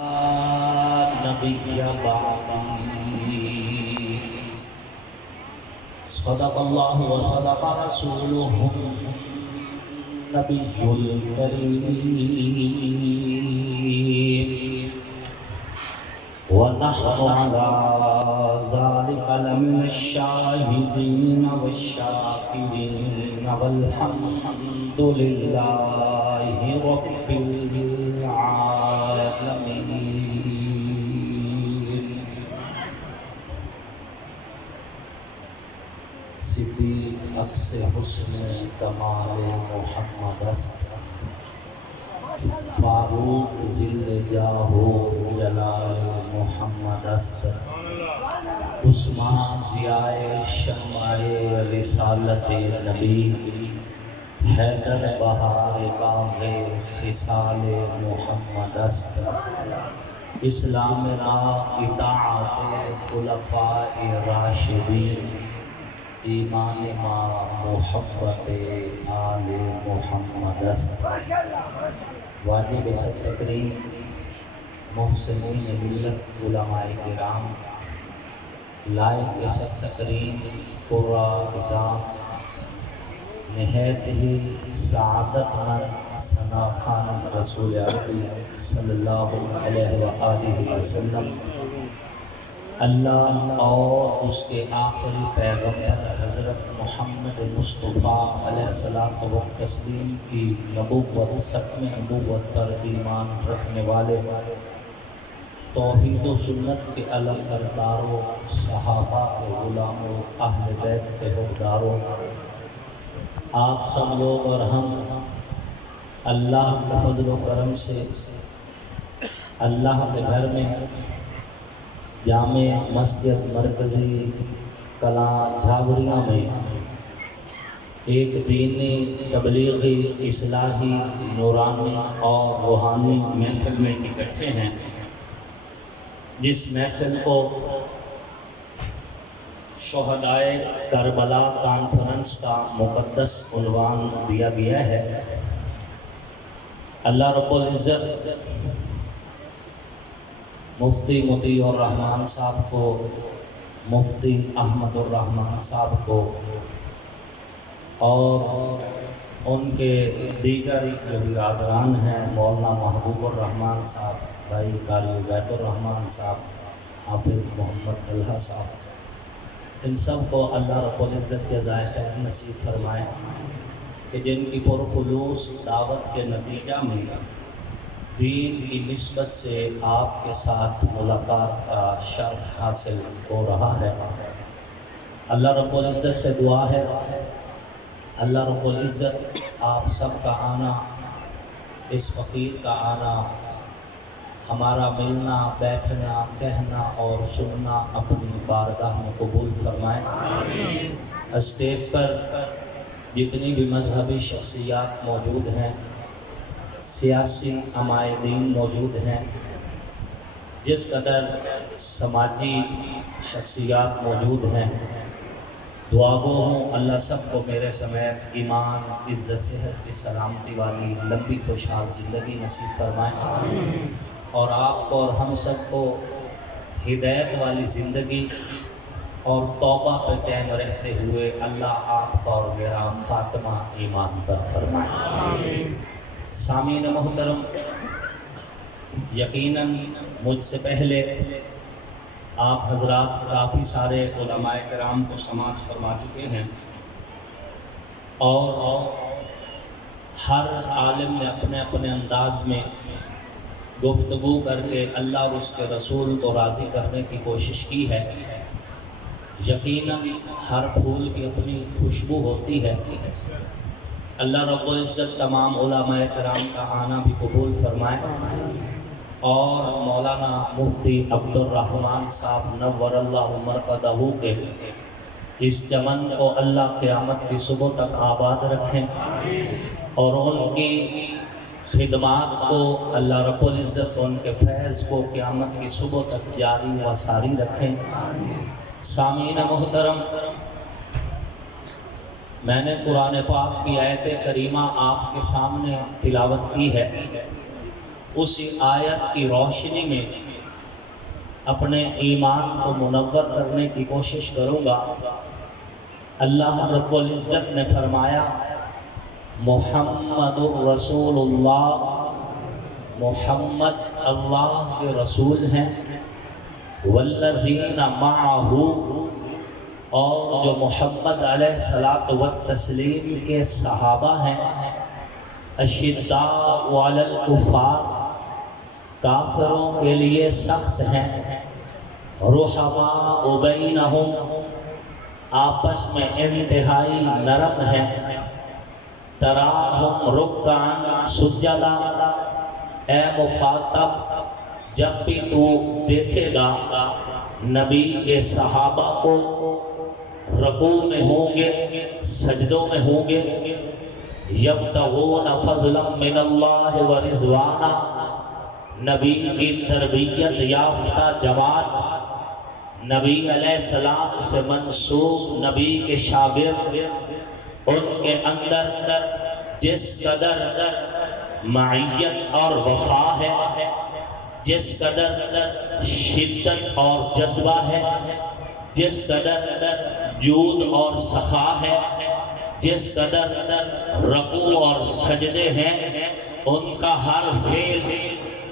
نبی بعدی صدق اللہ و صدق رسولہ النبی الکریم ونحن على ذلك لمن الشاهدين والشاكرين والحمد لله رب العالمين. صدیق عکس حسن کمال محمد است، فاروق ذل جاہ و جلال محمد است، عثمان ضیاء شمع رسالت نبی، حیدر بہار باغ خصال محمد است. اسلام را اطاعت خلفاء راشدین، ایمان ما محبت آل محمد است. واجب تقریم محسنین ملت علماء کرام، لائق تقریم قرآ نظام، نہایت ہی سعادت مند ثنا خوان رسول عربی صلی اللہ علیہ وآلہ وسلم، اللہ اور اس کے آخری پیغمبر حضرت محمد مصطفیٰ علیہ السلام و تسلیم کی نبوت، ختم نبوت پر ایمان رکھنے والے توحید و سنت کے علم برداروں، صحابہ کے غلاموں، اہل بیت کے حقداروں، آپ سب لوگ اور ہم اللہ کے فضل و کرم سے اللہ کے گھر میں جامع مسجد مرکزی کلاں جھاگڑیاں میں ایک دینی تبلیغی اصلاحی نورانی اور روحانی محفل میں اکٹھے ہیں، جس محفل کو شہدائے کربلا کانفرنس کا مقدس عنوان دیا گیا ہے. اللہ رب العزت مفتی مطیع الرحمن صاحب کو، مفتی احمد الرحمن صاحب کو اور ان کے دیگر جو برادران ہیں، مولانا محبوب الرحمن صاحب، بھائی قاری عبید الرحمن صاحب، حافظ محمد طلحہ صاحب، ان سب کو اللہ رب العزت جزائے خیر نصیب فرمائے کہ جن کی پرخلوص دعوت کے نتیجہ میں دین کی نسبت سے آپ کے ساتھ ملاقات کا شرف حاصل ہو رہا ہے. اللہ رب العزت سے دعا ہے، اللہ رب العزت آپ سب کا آنا، اس فقیر کا آنا، ہمارا ملنا، بیٹھنا، کہنا اور سننا اپنی بارگاہ میں قبول فرمائے. اسٹیج پر جتنی بھی مذہبی شخصیات موجود ہیں، سیاسی عمائدین موجود ہیں، جس قدر سماجی شخصیات موجود ہیں، دعا گو ہوں اللہ سب کو میرے سمیت ایمان، عزت، صحت کی سلامتی والی لمبی خوشحال زندگی نصیب فرمائے، اور آپ کو اور ہم سب کو ہدایت والی زندگی اور توبہ پہ قائم رہتے ہوئے اللہ آپ کا اور میرا خاتمہ ایمان پر فرمائے. سامعین محترم، یقیناً مجھ سے پہلے آپ حضرات کافی سارے علماء کرام کو سماعت فرما چکے ہیں، اور ہر عالم نے اپنے اپنے انداز میں گفتگو کر کے اللہ اور اس کے رسول کو راضی کرنے کی کوشش کی ہے. یقیناً ہر پھول کی اپنی خوشبو ہوتی ہے. اللہ رب العزت تمام علماء کرام کا آنا بھی قبول فرمائے، اور مولانا مفتی عبد الرحمن صاحب نور اللہ مرقدہ کے اس چمن کو اللہ قیامت کی صبح تک آباد رکھیں، اور ان کی خدمات کو اللہ رب العزت ان کے فیض کو قیامت کی صبح تک جاری و ساری رکھیں. سامعین محترم، میں نے قرآن پاک کی آیت کریمہ آپ کے سامنے تلاوت کی ہے. اسی آیت کی روشنی میں اپنے ایمان کو منور کرنے کی کوشش کروں گا۔ اللہ رب العزت نے فرمایا محمد الرسول اللہ، محمد اللہ کے رسول ہیں، والذین معہ، اور جو محمد علیہ الصلاۃ والتسلیم کے صحابہ ہیں، اشداء علی الکفار، کافروں کے لیے سخت ہیں، رحماء بینہم، آپس میں انتہائی نرم ہیں، تراہم رکعا سجدا، اے مخاطب جب بھی تو دیکھے گا نبی کے صحابہ کو رکوع میں ہوں گے، سجدوں میں ہوں گے، یبتغون فضلا من اللہ ورضوانا، نبی کی تربیت یافتہ جماعت، نبی علیہ السلام سے منسوب نبی کے شاگرد، ان کے اندر جس قدر معیت اور وفا ہے، جس قدر شدت اور جذبہ ہے، جس قدر جود اور سخا ہے، جس قدر رکوع اور سجدے ہیں، ان کا ہر فعل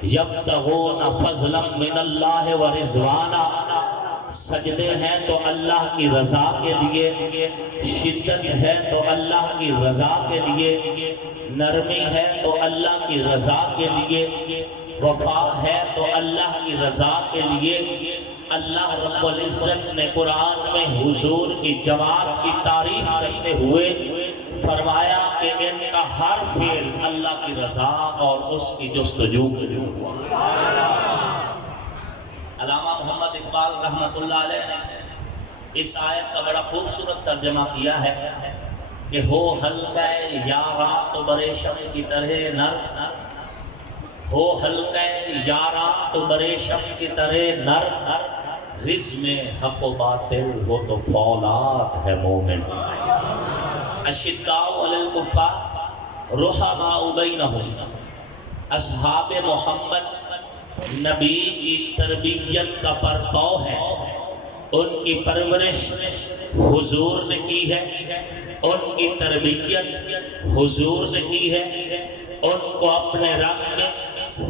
یبتغون فضلا من اللہ ورضوانا، سجدے ہیں تو اللہ کی رضا کے لیے، شدت ہے تو اللہ کی رضا کے لیے، نرمی ہے تو اللہ کی رضا کے لیے، وفا ہے تو اللہ کی رضا کے لیے۔ اللہ رب العزت نے قرآن میں حضور کی جماعت کی تعریف کرتے ہوئے فرمایا کہ ان کا ہر فعل اللہ کی رضا اور اس کی جستجو کے لیے۔ علامہ محمد اقبال رحمۃ اللہ علیہ نے اس آیت کا بڑا خوبصورت ترجمہ کیا ہے کہ ہو حلقہ یاراں تو برے شم کی طرح نر، ہو حلقہ یاراں تو برے شم کی طرح نر، رزم حق و باطل وہ تو فولاد ہے مومن، اشداء علی الکفار رحماء بینہم، اصحاب محمد نبی کی تربیت کا پرتو ہے، ان کی پرورش حضور نے کی ہے، ان کی تربیت حضور نے کی ہے، ان کو اپنے رنگ میں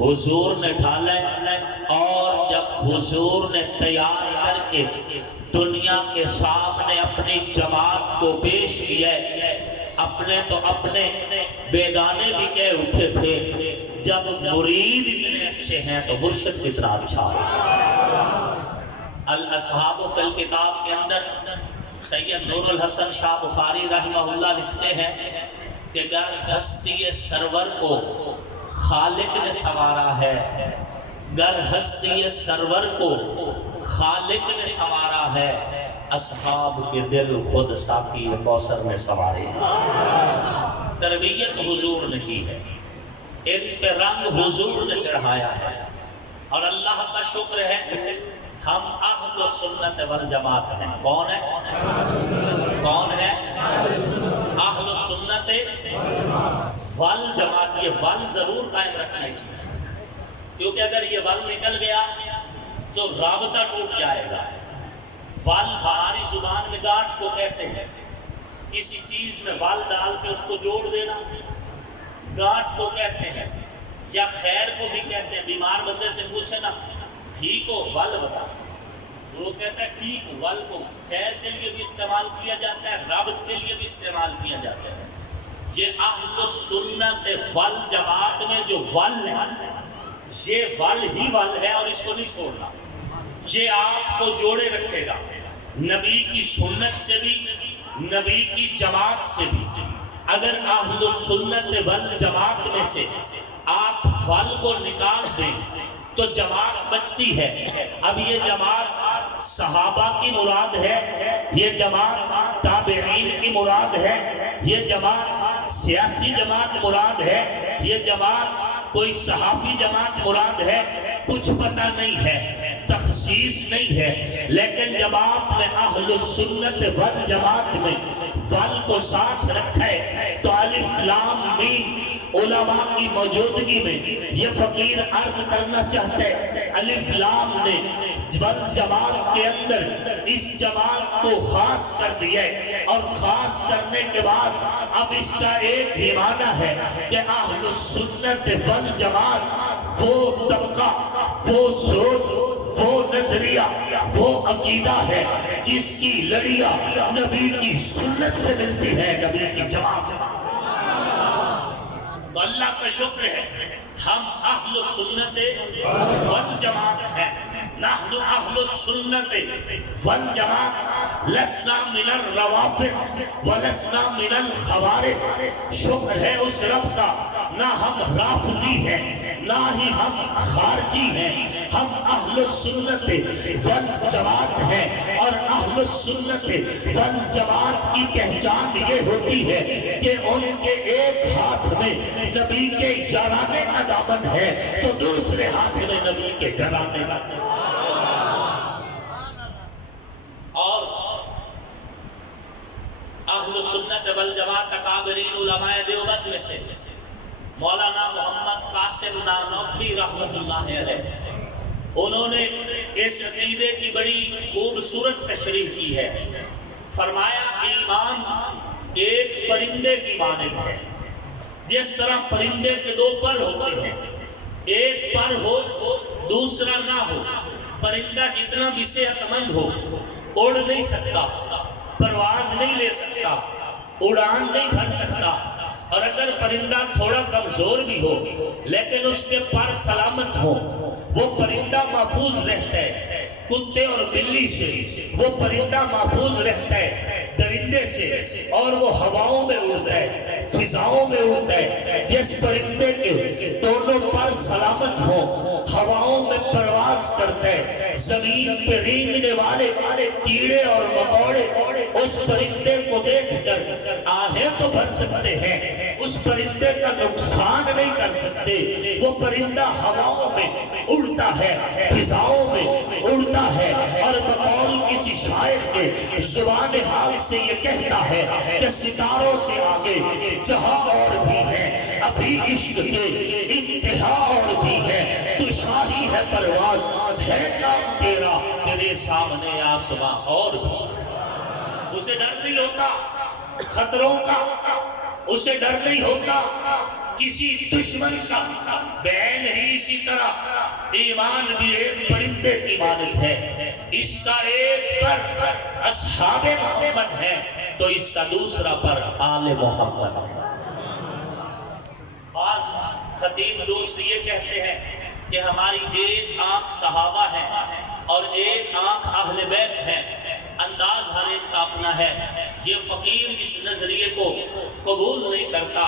حضور نے ڈھالا ہے، اور جب حضور نے تیار کر کے دنیا کے سامنے اپنی جماعت کو پیش کیا ہے، اپنے تو اپنے بیگانے بھی کہہ اٹھے تھے، جب مرید اتنے اچھے ہیں تو مرشد کتنا اچھا ہے۔ الاصحاب فی الکتاب کے اندر سید نور الحسن شاہ بخاری رحمہ اللہ لکھتے ہیں کہ گر ہستی سرور کو خالق نے سنوارا ہے، گر ہستی سرور کو خالق نے سنوارا ہے، اصحاب کے دل خود ساقی کوثر نے سنوارے۔ تربیت حضور نے کی ہے، ان پہ رنگ حضور نے چڑھایا ہے، اور اللہ کا شکر ہے ہم اہل سنت والجماعت ہیں۔ کون ہے؟ کون ہے؟ اہل سنت والجماعت۔ یہ ول ضرور قائم رکھنا اس میں، کیونکہ اگر یہ ول نکل گیا تو رابطہ ٹوٹ جائے گا۔ ول ہماری زبان میں گاٹھ کو کہتے ہیں، کسی چیز میں ول ڈال کے اس کو جوڑ دینا گاٹھ کو کہتے ہیں، یا خیر کو بھی کہتے ہیں۔ بیمار بندے سے پوچھے نا ٹھیک ہو، ول بتا، وہ کہتا ہے ٹھیک ہو۔ ول کو خیر کے لیے بھی استعمال کیا جاتا ہے، رابط کے لیے بھی استعمال کیا جاتا ہے۔ یہ اہل سنت والجماعت میں جو ول ہے، یہ ول ہی ول ہے، اور اس کو نہیں چھوڑنا۔ یہ آپ کو جوڑے رکھے گا نبی کی سنت سے بھی، نبی کی جماعت سے بھی۔ اگر اہل سنت والجماعت میں سے آپ ول کو نکال دیں تو جماعت بچتی ہے۔ اب یہ جماعت صحابہ کی مراد ہے، یہ جماعت تابعین کی مراد ہے، یہ جماعت سیاسی جماعت مراد ہے، یہ جماعت کوئی صحافی جماعت مراد ہے، کچھ پتہ نہیں ہے۔ تخصیص نہیں ہے، لیکن جب آپ نے اہل السنت والجماعت میں ول کو ساتھ رکھا ہے تو الف لام میم علماء کی موجودگی میں یہ فقیر عرض کرنا چاہتے ہیں الف لام نے والجماعت کے اندر اس جماعت کو خاص کر دیا ہے، اور خاص کرنے کے بعد اب اس کا ایک ہی معنی ہے کہ اہل السنت والجماعت وہ طبقہ، وہ سوچ، وہ نظریہ، وہ عقیدہ ہے جس کی لڑیاں نبی کی سنت سے ملتی ہے، نبی کی جماعت سے۔ تو اللہ کا شکر ہے ہم اہل السنت والجماعت ہیں، نحن اہل السنت والجماعت، لسنا من الروافض ولسنا من الخوارج۔ شکر ہے اس رب کا، نہ ہم رافضی ہیں نہ ہی ہم خارجی ہیں، ہم اہل السنت والجماعت ہیں، اور اہل السنت والجماعت کی پہچان یہ ہوتی ہے کہ ان کے ایک ہاتھ میں نبی کے یارانے کا دامن ہے تو دوسرے ہاتھ میں نبی کے ڈرانے کا۔ اور اہل السنت والجماعت اکابرین علماء دیوبند میں سے مولانا محمد قاسم نانوتوی رحمۃ اللہ علیہ، انہوں نے اس عقیدے کی بڑی خوبصورت تشریح کی ہے۔ فرمایا ایمان ایک پرندے کی مانند ہے، جس طرح پرندے کے دو پر ہوتے ہیں، ایک پر ہو دوسرا نہ ہو، پرندہ جتنا بھی صحت مند ہو اڑ نہیں سکتا، پرواز نہیں لے سکتا، اڑان نہیں بھر سکتا، اور اگر پرندہ تھوڑا کمزور بھی ہو لیکن اس کے پر سلامت ہو وہ پرندہ محفوظ رہتا ہے کتے اور بلی سے، وہ پرندہ محفوظ رہتا ہے درندے سے، اور وہ ہواؤں میں اڑتا ہے، فضاؤں میں اڑتا ہے۔ جس پرندے کے دونوں پر سلامت ہوں ہواؤں میں پرواز کرتا ہے، زمین پہ رینگنے والے کیڑے اور مکوڑے اس پرندے کو دیکھ کر آہیں تو بھر سکتے ہیں، اس پرندے کا نقصان نہیں کر سکتے۔ وہ پرندہ ہواؤں میں اڑتا ہے، فضاؤں میں اڑتا ہے، اور بقول کسی شاعر کے زبان حال سے یہ کہتا ہے کہ ستاروں سے آگے جہاں اور بھی ہے، ابھی عشق کے انتہا اور بھی ہے، تو شاہی ہے پرواز ہے کام تیرا، تیرے سامنے آسماں اور بھی۔ اسے ڈر نہیں ہوتا خطروں کا، اسے ڈر نہیں ہوتا کسی دشمن کا، بین ہی اسی طرح ایمان بھی ایک پرندے کی مانند ہے، اس کا ایک پر اصحاب محمد ہے تو اس کا دوسرا پر آل محمد۔ بعض خطیب دوست یہ کہتے ہیں کہ ہماری ایک آنکھ صحابہ ہے اور ایک آنکھ اہل بیت ہے، انداز ہر ایک کا اپنا ہے۔ یہ فقیر اس نظریے کو قبول نہیں کرتا۔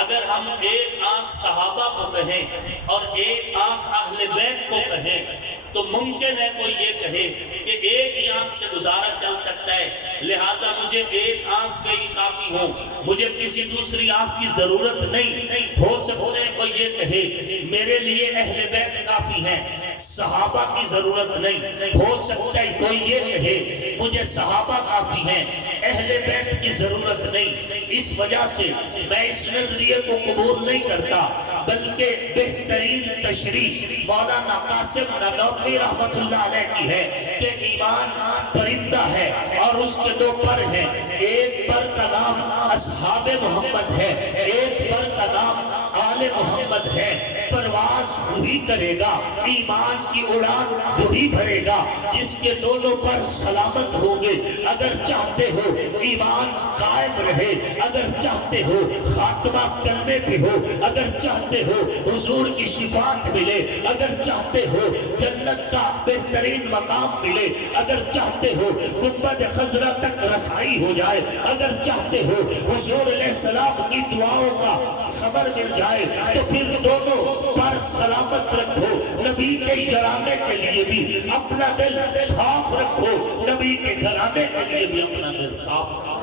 اگر ہم ایک آنکھ صحابہ کو کہیں اور ایک آنکھ اہل بیت کو کہیں تو ممکن ہے کوئی یہ کہے کہ ایک ہی آنکھ سے گزارا چل سکتا ہے، لہٰذا مجھے ایک آنکھ پہ ہی کافی ہو، مجھے کسی دوسری آنکھ کی ضرورت نہیں۔ ہو سکتا ہے کوئی یہ کہے میرے لیے اہل بیت کافی ہیں، صحابہ کی ضرورت نہیں۔ ہو سکتا ہے کوئی یہ کہے مجھے صحابہ کافی ہیں، اہل بیت کی ضرورت نہیں۔ اس وجہ سے میں اس نظریے کو قبول نہیں کرتا، بلکہ بہترین تشریح مولانا قاسم نانوتوی رحمت اللہ علیہ کی ہے کہ ایمان پرندہ ہے اور اس کے دو پر ہیں، ایک پر کا نام اصحاب محمد ہے، ایک پر کا نام آل محمد ہے۔ پرواز وہی کرے گا، ایمان کی اڑان وہی بھرے گا جس کے دونوں پر سلامت ہوں گے۔ اگر چاہتے ہو ایمان قائم رہے، اگر چاہتے ہو خاتمہ کلمے پہ ہو، اگر چاہتے ہو حضور کی شفاعت ملے، اگر چاہتے ہو جنت کا بہترین مقام ملے، اگر چاہتے ہو گنبد خضرا تک رسائی ہو جائے، اگر چاہتے ہو حضور علیہ السلام کی دعاؤں کا صبر مل جائے، تو پھر دونوں پر سلامت رکھو۔ نبی کے گھرانے کے لیے بھی اپنا دل صاف رکھو، نبی کے گھرانے کے لیے بھی اپنا دل صاف رکھو۔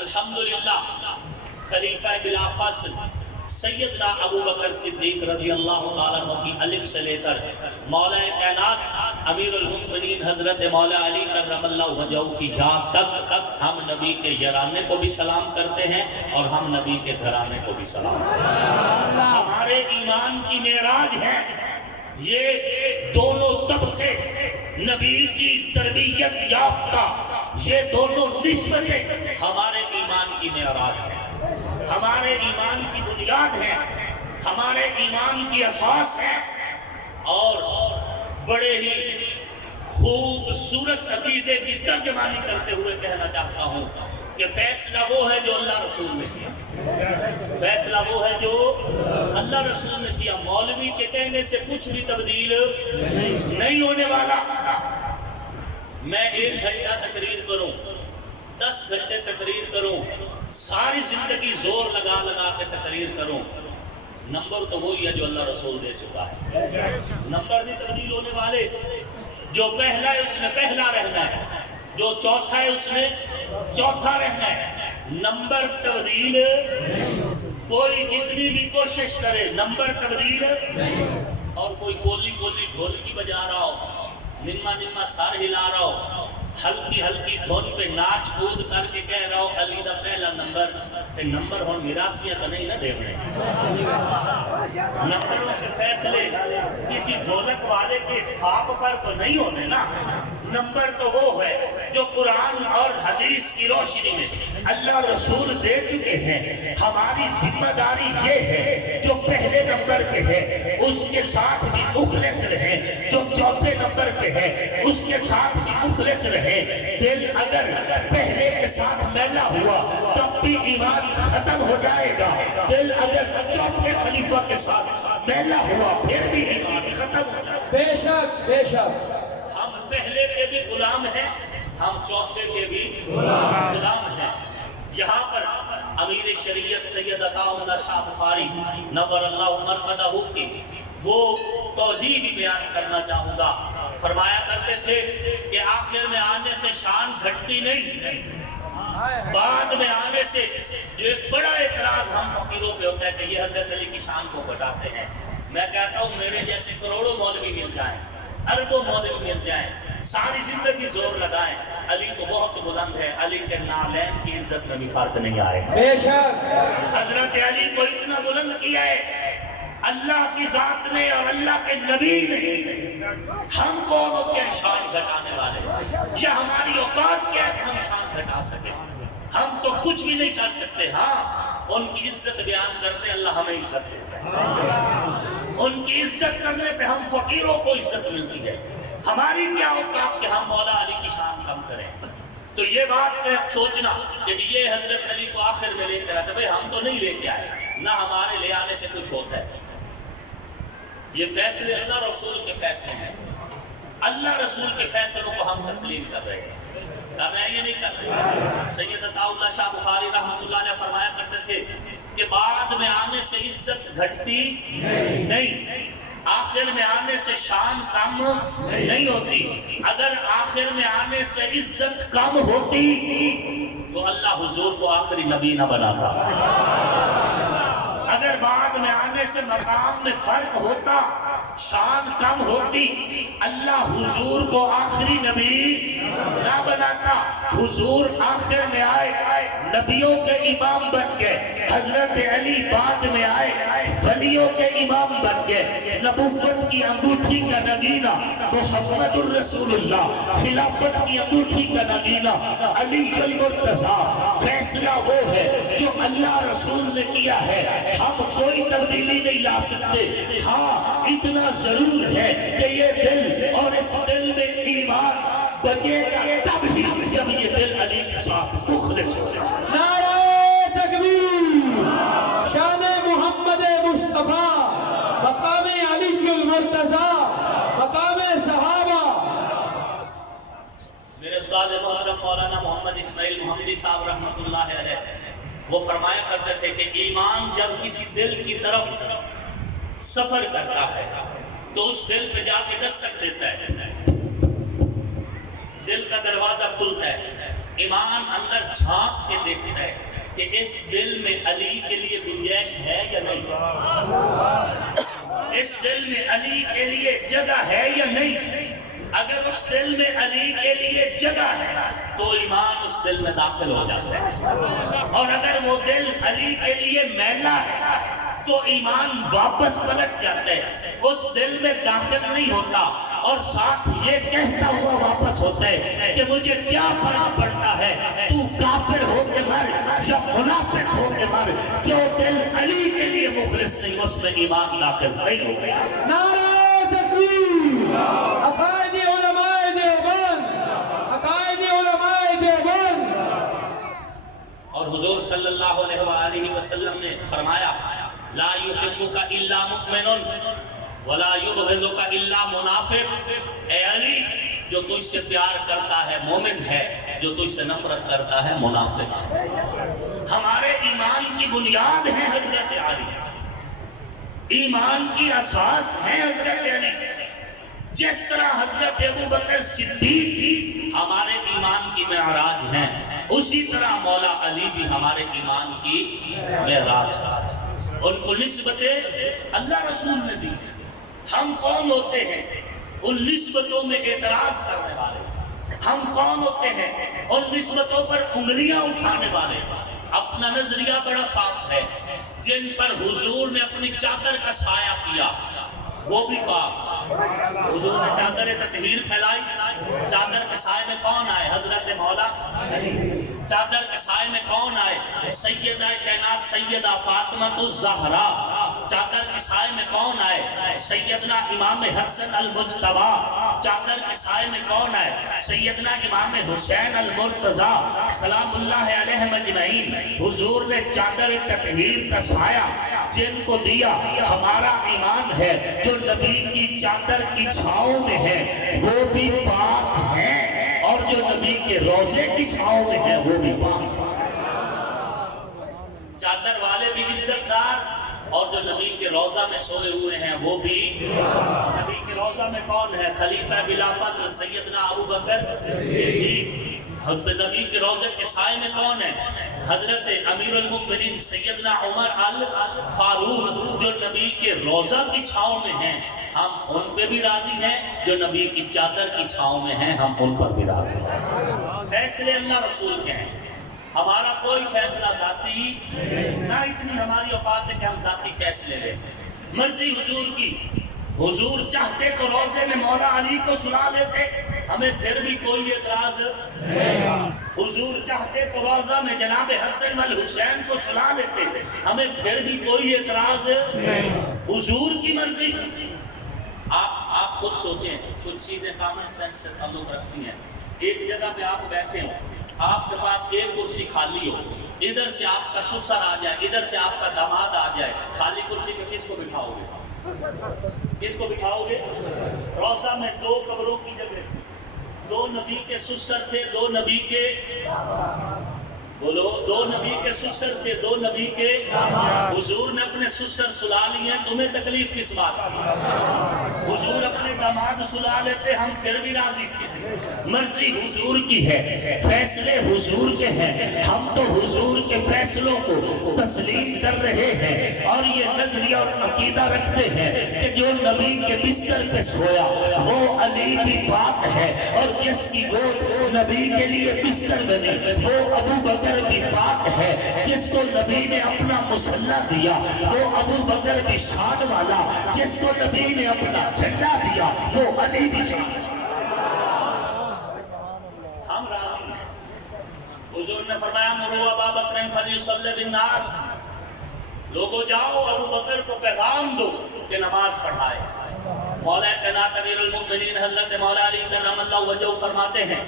الحمدللہ خلیفہ بلا فاصل سیدنا ابو بکر صدیق رضی اللہ تعالیٰ عنہ کی الف سے لے کر مولا کائنات امیر المؤمنین حضرت مولا علی کرم اللہ وجہہ کی یاد تک ہم نبی کے یارانے کو بھی سلام کرتے ہیں اور ہم نبی کے گھرانے کو بھی سلام کرتے ہیں۔ ہمارے ایمان کی معراج ہے یہ دونوں طبقے نبی کی تربیت یافتہ، یہ دونوں نسبتیں ہمارے ایمان کی معراج ہے، ہمارے ایمان کی بنیاد ہے، ہمارے ایمان کی اساس ہے۔ اور بڑے ہی خوبصورت عقیدے کی ترجمانی کرتے ہوئے کہنا چاہتا ہوں کہ فیصلہ وہ ہے جو اللہ رسول نے کیا، فیصلہ وہ ہے جو اللہ رسول نے کیا۔ مولوی کے کہنے سے کچھ بھی تبدیل نہیں ہونے والا۔ میں 1 گھنٹہ تقریر کروں، 10 گھنٹے تقریر کروں، ساری زندگی زور لگا لگا کے تقریر کروں، نمبر تو وہی ہے جو اللہ رسول دے چکا ہے۔ نمبر نہیں تبدیل ہونے والے۔ جو پہلا ہے اس نے پہلا رہنا ہے، جو چوتھا ہے اس نے چوتھا رہنا ہے۔ نمبر تبدیل کوئی جتنی بھی کوشش کرے، نمبر تبدیل۔ اور کوئی کولی کولی ڈھولکی بجا رہا ہو، نما نما سر ہلا رہا ہو، ہلکی ہلکی دھن پہ ناچ کود کر کے کہہ رہا ہو علی دا پہلا نمبر، تے نمبر ہون میراثیاں تو نہیں نہ دیونے۔ نمبروں کے فیصلے کسی ڈھولک والے کے کھاپ پر تو نہیں ہونے نا۔ نمبر تو وہ ہے جو قرآن اور حدیث کی روشنی میں اللہ رسول دے چکے ہیں۔ ہماری ذمہ داری یہ ہے جو پہلے نمبر پہ ہے اس کے ساتھ بھی مخلص رہے، جو چوتھے نمبر پہ ہے اس کے ساتھ بھی مخلص رہے۔ دل اگر پہلے کے ساتھ میلا ہوا تب بھی ایمان ختم ہو جائے گا، دل اگر چوتھے خلیفہ کے ساتھ میلا ہوا پھر بھی ایمان ختم ہو جائے گا۔ بے شک بے شک، ہم پہلے کے بھی غلام ہیں، ہم چوتھے کے بھی غلام ہیں۔ یہاں پر امیر شریعت سید عطا اللہ شاہ بخاری نور اللہ مرقدہ کی وہ توجیہ بھی بیان کرنا چاہوں گا۔ فرمایا کرتے تھے کہ آخر میں آنے سے شان گھٹتی نہیں، بعد میں آنے سے یہ بڑا اعتراض ہم فقیروں پہ ہوتا ہے کہ یہ حضرت علی کی شان کو گھٹاتے ہیں۔ میں کہتا ہوں میرے جیسے کروڑوں مولوی مل جائیں، اربوں مولوی مل جائیں، ساری زندگی زور لگائیں، علی تو بہت بلند ہے، علی کے نالین کی عزت میں بھی فرق نہیں آئے گا۔ بے شک، حضرت علی کو اتنا بلند کیا ہے اللہ کی ذات نے اور اللہ کے نبی نے۔ ہم کون ہوتے ہیں شان گھٹانے والے؟ یا ہماری اوقات کیا ہے کہ ہم شان گھٹا سکیں؟ ہم تو کچھ بھی نہیں کر سکتے۔ ہاں ان کی عزت بیان کرتے اللہ ہمیں عزت دیتا ہے، ان کی عزت کرنے پہ ہم فقیروں کو عزت ملتی ہے۔ ہماری کیا اوقات کہ ہم مولا علی کی شان کم کریں؟ تو یہ بات سوچنا کہ یہ حضرت علی کو آخر میں لے کر آتے، بھئی ہم تو نہیں لے کے آئے، نہ ہمارے لے آنے سے کچھ ہوتا ہے۔ یہ فیصلے اللہ رسول کے فیصلے ہیں، اللہ رسول کے فیصلوں کو ہم تسلیم کر رہے ہیں، کر رہے ہیں یہ نہیں کر رہے۔ سید عطا اللہ شاہ بخاری رحمۃ اللہ علیہ فرمایا کرتے تھے کہ بعد میں آنے سے عزت گھٹتی نہیں، آخر میں آنے سے شان کم نہیں ہوتی۔ اگر آخر میں آنے سے عزت کم ہوتی تو اللہ حضور کو آخری نبی نہ بناتا۔ اگر بعد میں آنے سے مقام میں فرق ہوتا، شان کم ہوتی، اللہ حضور کو آخری نبی نہ بناتا۔ حضور آخر میں آئے، نبیوں کے امام بن گئے، حضرت علی بعد میں آئے، ولیوں کے امام بن گئے، نبوت کی انگوٹھی کا نگینہ محمد الرسول اللہ، خلافت کی انگوٹھی کا نگینہ علی المرتضیٰ۔ فیصلہ وہ ہے جو اللہ رسول نے کیا ہے، ہم کوئی تبدیلی نہیں لا سکتے۔ ہاں اتنا ضرور ہے کہ یہ دل اور اس دل میں ایمان بچے گا تب ہی جب یہ دل علی کے ساتھ مخلص ہو۔ نعرہ تکبیر، شان محمد مصطفیٰ، مقام علی المرتضیٰ، مقام صحابہ۔ میرے استاد محترم مولانا محمد اسماعیل محمدی صاحب رحمۃ اللہ علیہ وہ فرمایا کرتے تھے کہ ایمان جب کسی دل کی طرف سفر کرتا ہے تو اس دل پہ جا کے دستک دیتا ہے، دل کا دروازہ کھلتا ہے، ایمان اندر جھانک کے دیکھتا ہے کہ اس دل میں علی کے لیے گنجائش ہے یا نہیں؟ اس دل میں علی کے لیے جگہ ہے یا نہیں؟ اگر اس دل میں علی کے لیے جگہ ہے تو ایمان اس دل میں داخل ہو جاتا ہے، اور اگر وہ دل علی کے لیے میلا ہے تو ایمان واپس پلٹ جاتا ہے، اس دل میں داخل نہیں ہوتا، اور ساتھ یہ کہتا ہوا واپس ہوتا ہے کہ مجھے کیا فرق پڑتا ہے تو کافر ہو کے مر یا منافق ہو کے مر، جو دل علی کے لیے مخلص نہیں اس میں ایمان داخل نہیں ہو گیا۔ نعرہ تکبیر، عقائد علماء دیوبند، عقائد علماء دیوبند۔ اور حضور صلی اللہ علیہ وآلہ وسلم نے فرمایا لا یحبک الا مؤمن ولا یبغضک الا منافق، اے علی جو تجھ سے پیار کرتا ہے مومن ہے، جو تجھ سے نفرت کرتا ہے منافق ہے۔ ہمارے ایمان کی بنیاد ہے حضرت علی، ایمان کی اساس ہے حضرت علی۔ جس طرح حضرت ابوبکر صدیق ہمارے ایمان کی معراج ہیں، اسی طرح مولا علی بھی ہمارے ایمان کی معراج ہے۔ ان کو نسبتیں اللہ رسول نے دی۔ ہم کون ہوتے ہیں ان نسبتوں میں اعتراض کرنے والے؟ ہم کون ہوتے ہیں ان نسبتوں پر انگلیاں اٹھانے والے؟ اپنا نظریہ بڑا صاف ہے۔ جن پر حضور نے اپنی چادر کا سایہ کیا وہ بھی پاک۔ حضور نے چادر تطہیر پھیلائی، چادر کے سائے میں کون آئے؟ حضرت مولا علی۔ چادر کے سائے میں کون آئے؟ سیدہ کائنات سیدہ فاطمہ الزہرا۔ چادر کے سائے میں کون آئے؟ سیدنا امام حسن المجتبی۔ چادر کے سائے میں کون آئے؟ سیدنا امام حسین المرتضی سلام اللہ علیہ مجمعین۔ حضور نے چادر تطہیر کا سایہ جن کو دیا، ہمارا ایمان ہے جو نبی کی چادر کی چھاؤں میں ہے وہ بھی پاک ہے، اور جو نبی کے روزے کی چھاؤں میں ہے وہ بھی پاک ہے۔ چادر والے بھی عزت دار، اور جو نبی کے روزہ میں سوئے ہوئے ہیں وہ بھی۔ نبی کے روزہ میں کون ہے؟ خلیفہ بلا فضل سیدنا ابوبکر صدیق۔ حضرت نبی کے روزے کے سائے میں کون ہے؟ حضرت امیر المؤمنین سیدنا عمر الفاروق، جو نبی کے روزہ کی چھاؤں میں ہیں۔ ہم ان پہ بھی راضی ہیں، جو نبی کی چادر کی چھاؤں میں ہیں ہم ان پر بھی راضی ہیں۔ فیصلے اللہ رسول کے ہیں، ہمارا کوئی فیصلہ ذاتی نہ، اتنی ہماری اوقات ہے کہ ہم ذاتی فیصلے لیں۔ مرضی حضور کی، حضور چاہتے تو روزے میں مولا علی کو سنا لیتے، ہمیں پھر بھی کوئی اعتراض نہیں۔ حضور چاہتے تو روزہ میں جناب حسن والحسین کو سنا لیتے، ہمیں پھر بھی کوئی اعتراض نہیں۔ حضور کی مرضی۔ آپ خود سوچیں، کچھ چیزیں کامن سینس سے تعلق رکھتی ہیں۔ ایک جگہ پہ آپ بیٹھے ہوں، آپ کے پاس ایک کرسی خالی ہو، ادھر سے آپ کا سسر آ جائے، ادھر سے آپ کا داماد آ جائے، خالی کرسی پہ کس کو بٹھاؤ گے؟ کس کو بٹھاؤ گے؟ روزہ میں دو قبروں کی جگہ، دو نبی کے سسر تھے، دو نبی کے بولو، دو نبی کے سسر تھے، دو نبی کے۔ حضور نے اپنے سسر سلا لیے، تمہیں تکلیف کس بات کی؟ حضور اپنے داماد سلا لیتے، ہم پھر بھی راضی تھے۔ مرضی حضور کی ہے، فیصلے حضور کے ہیں، ہم تو حضور کے فیصلوں کو تسلیم کر رہے ہیں، اور یہ نظریہ اور عقیدہ رکھتے ہیں کہ جو نبی کے بستر پہ سویا وہ علی بھی پاک ہے، اور جس کی گود نبی کے لیے بستر بنی وہ ابوبکر بھی پاک ہے، جس کو نبی نے اپنا مسلح دیا وہ ابوبکر بھی شان والا، جس کو نبی نے اپنا جھنڈا دیا وہ علی بھی شان والا۔ ہم راضی ہیں۔ حضور نے فرمایا مروا ابا بکر فلیصلی بالناس، لوگوں جاؤ ابوبکر کو پیغام دو کہ نماز پڑھائے۔ مولا کائنات امیر المؤمنین حضرت مولا علی کرم اللہ وجہہ فرماتے ہیں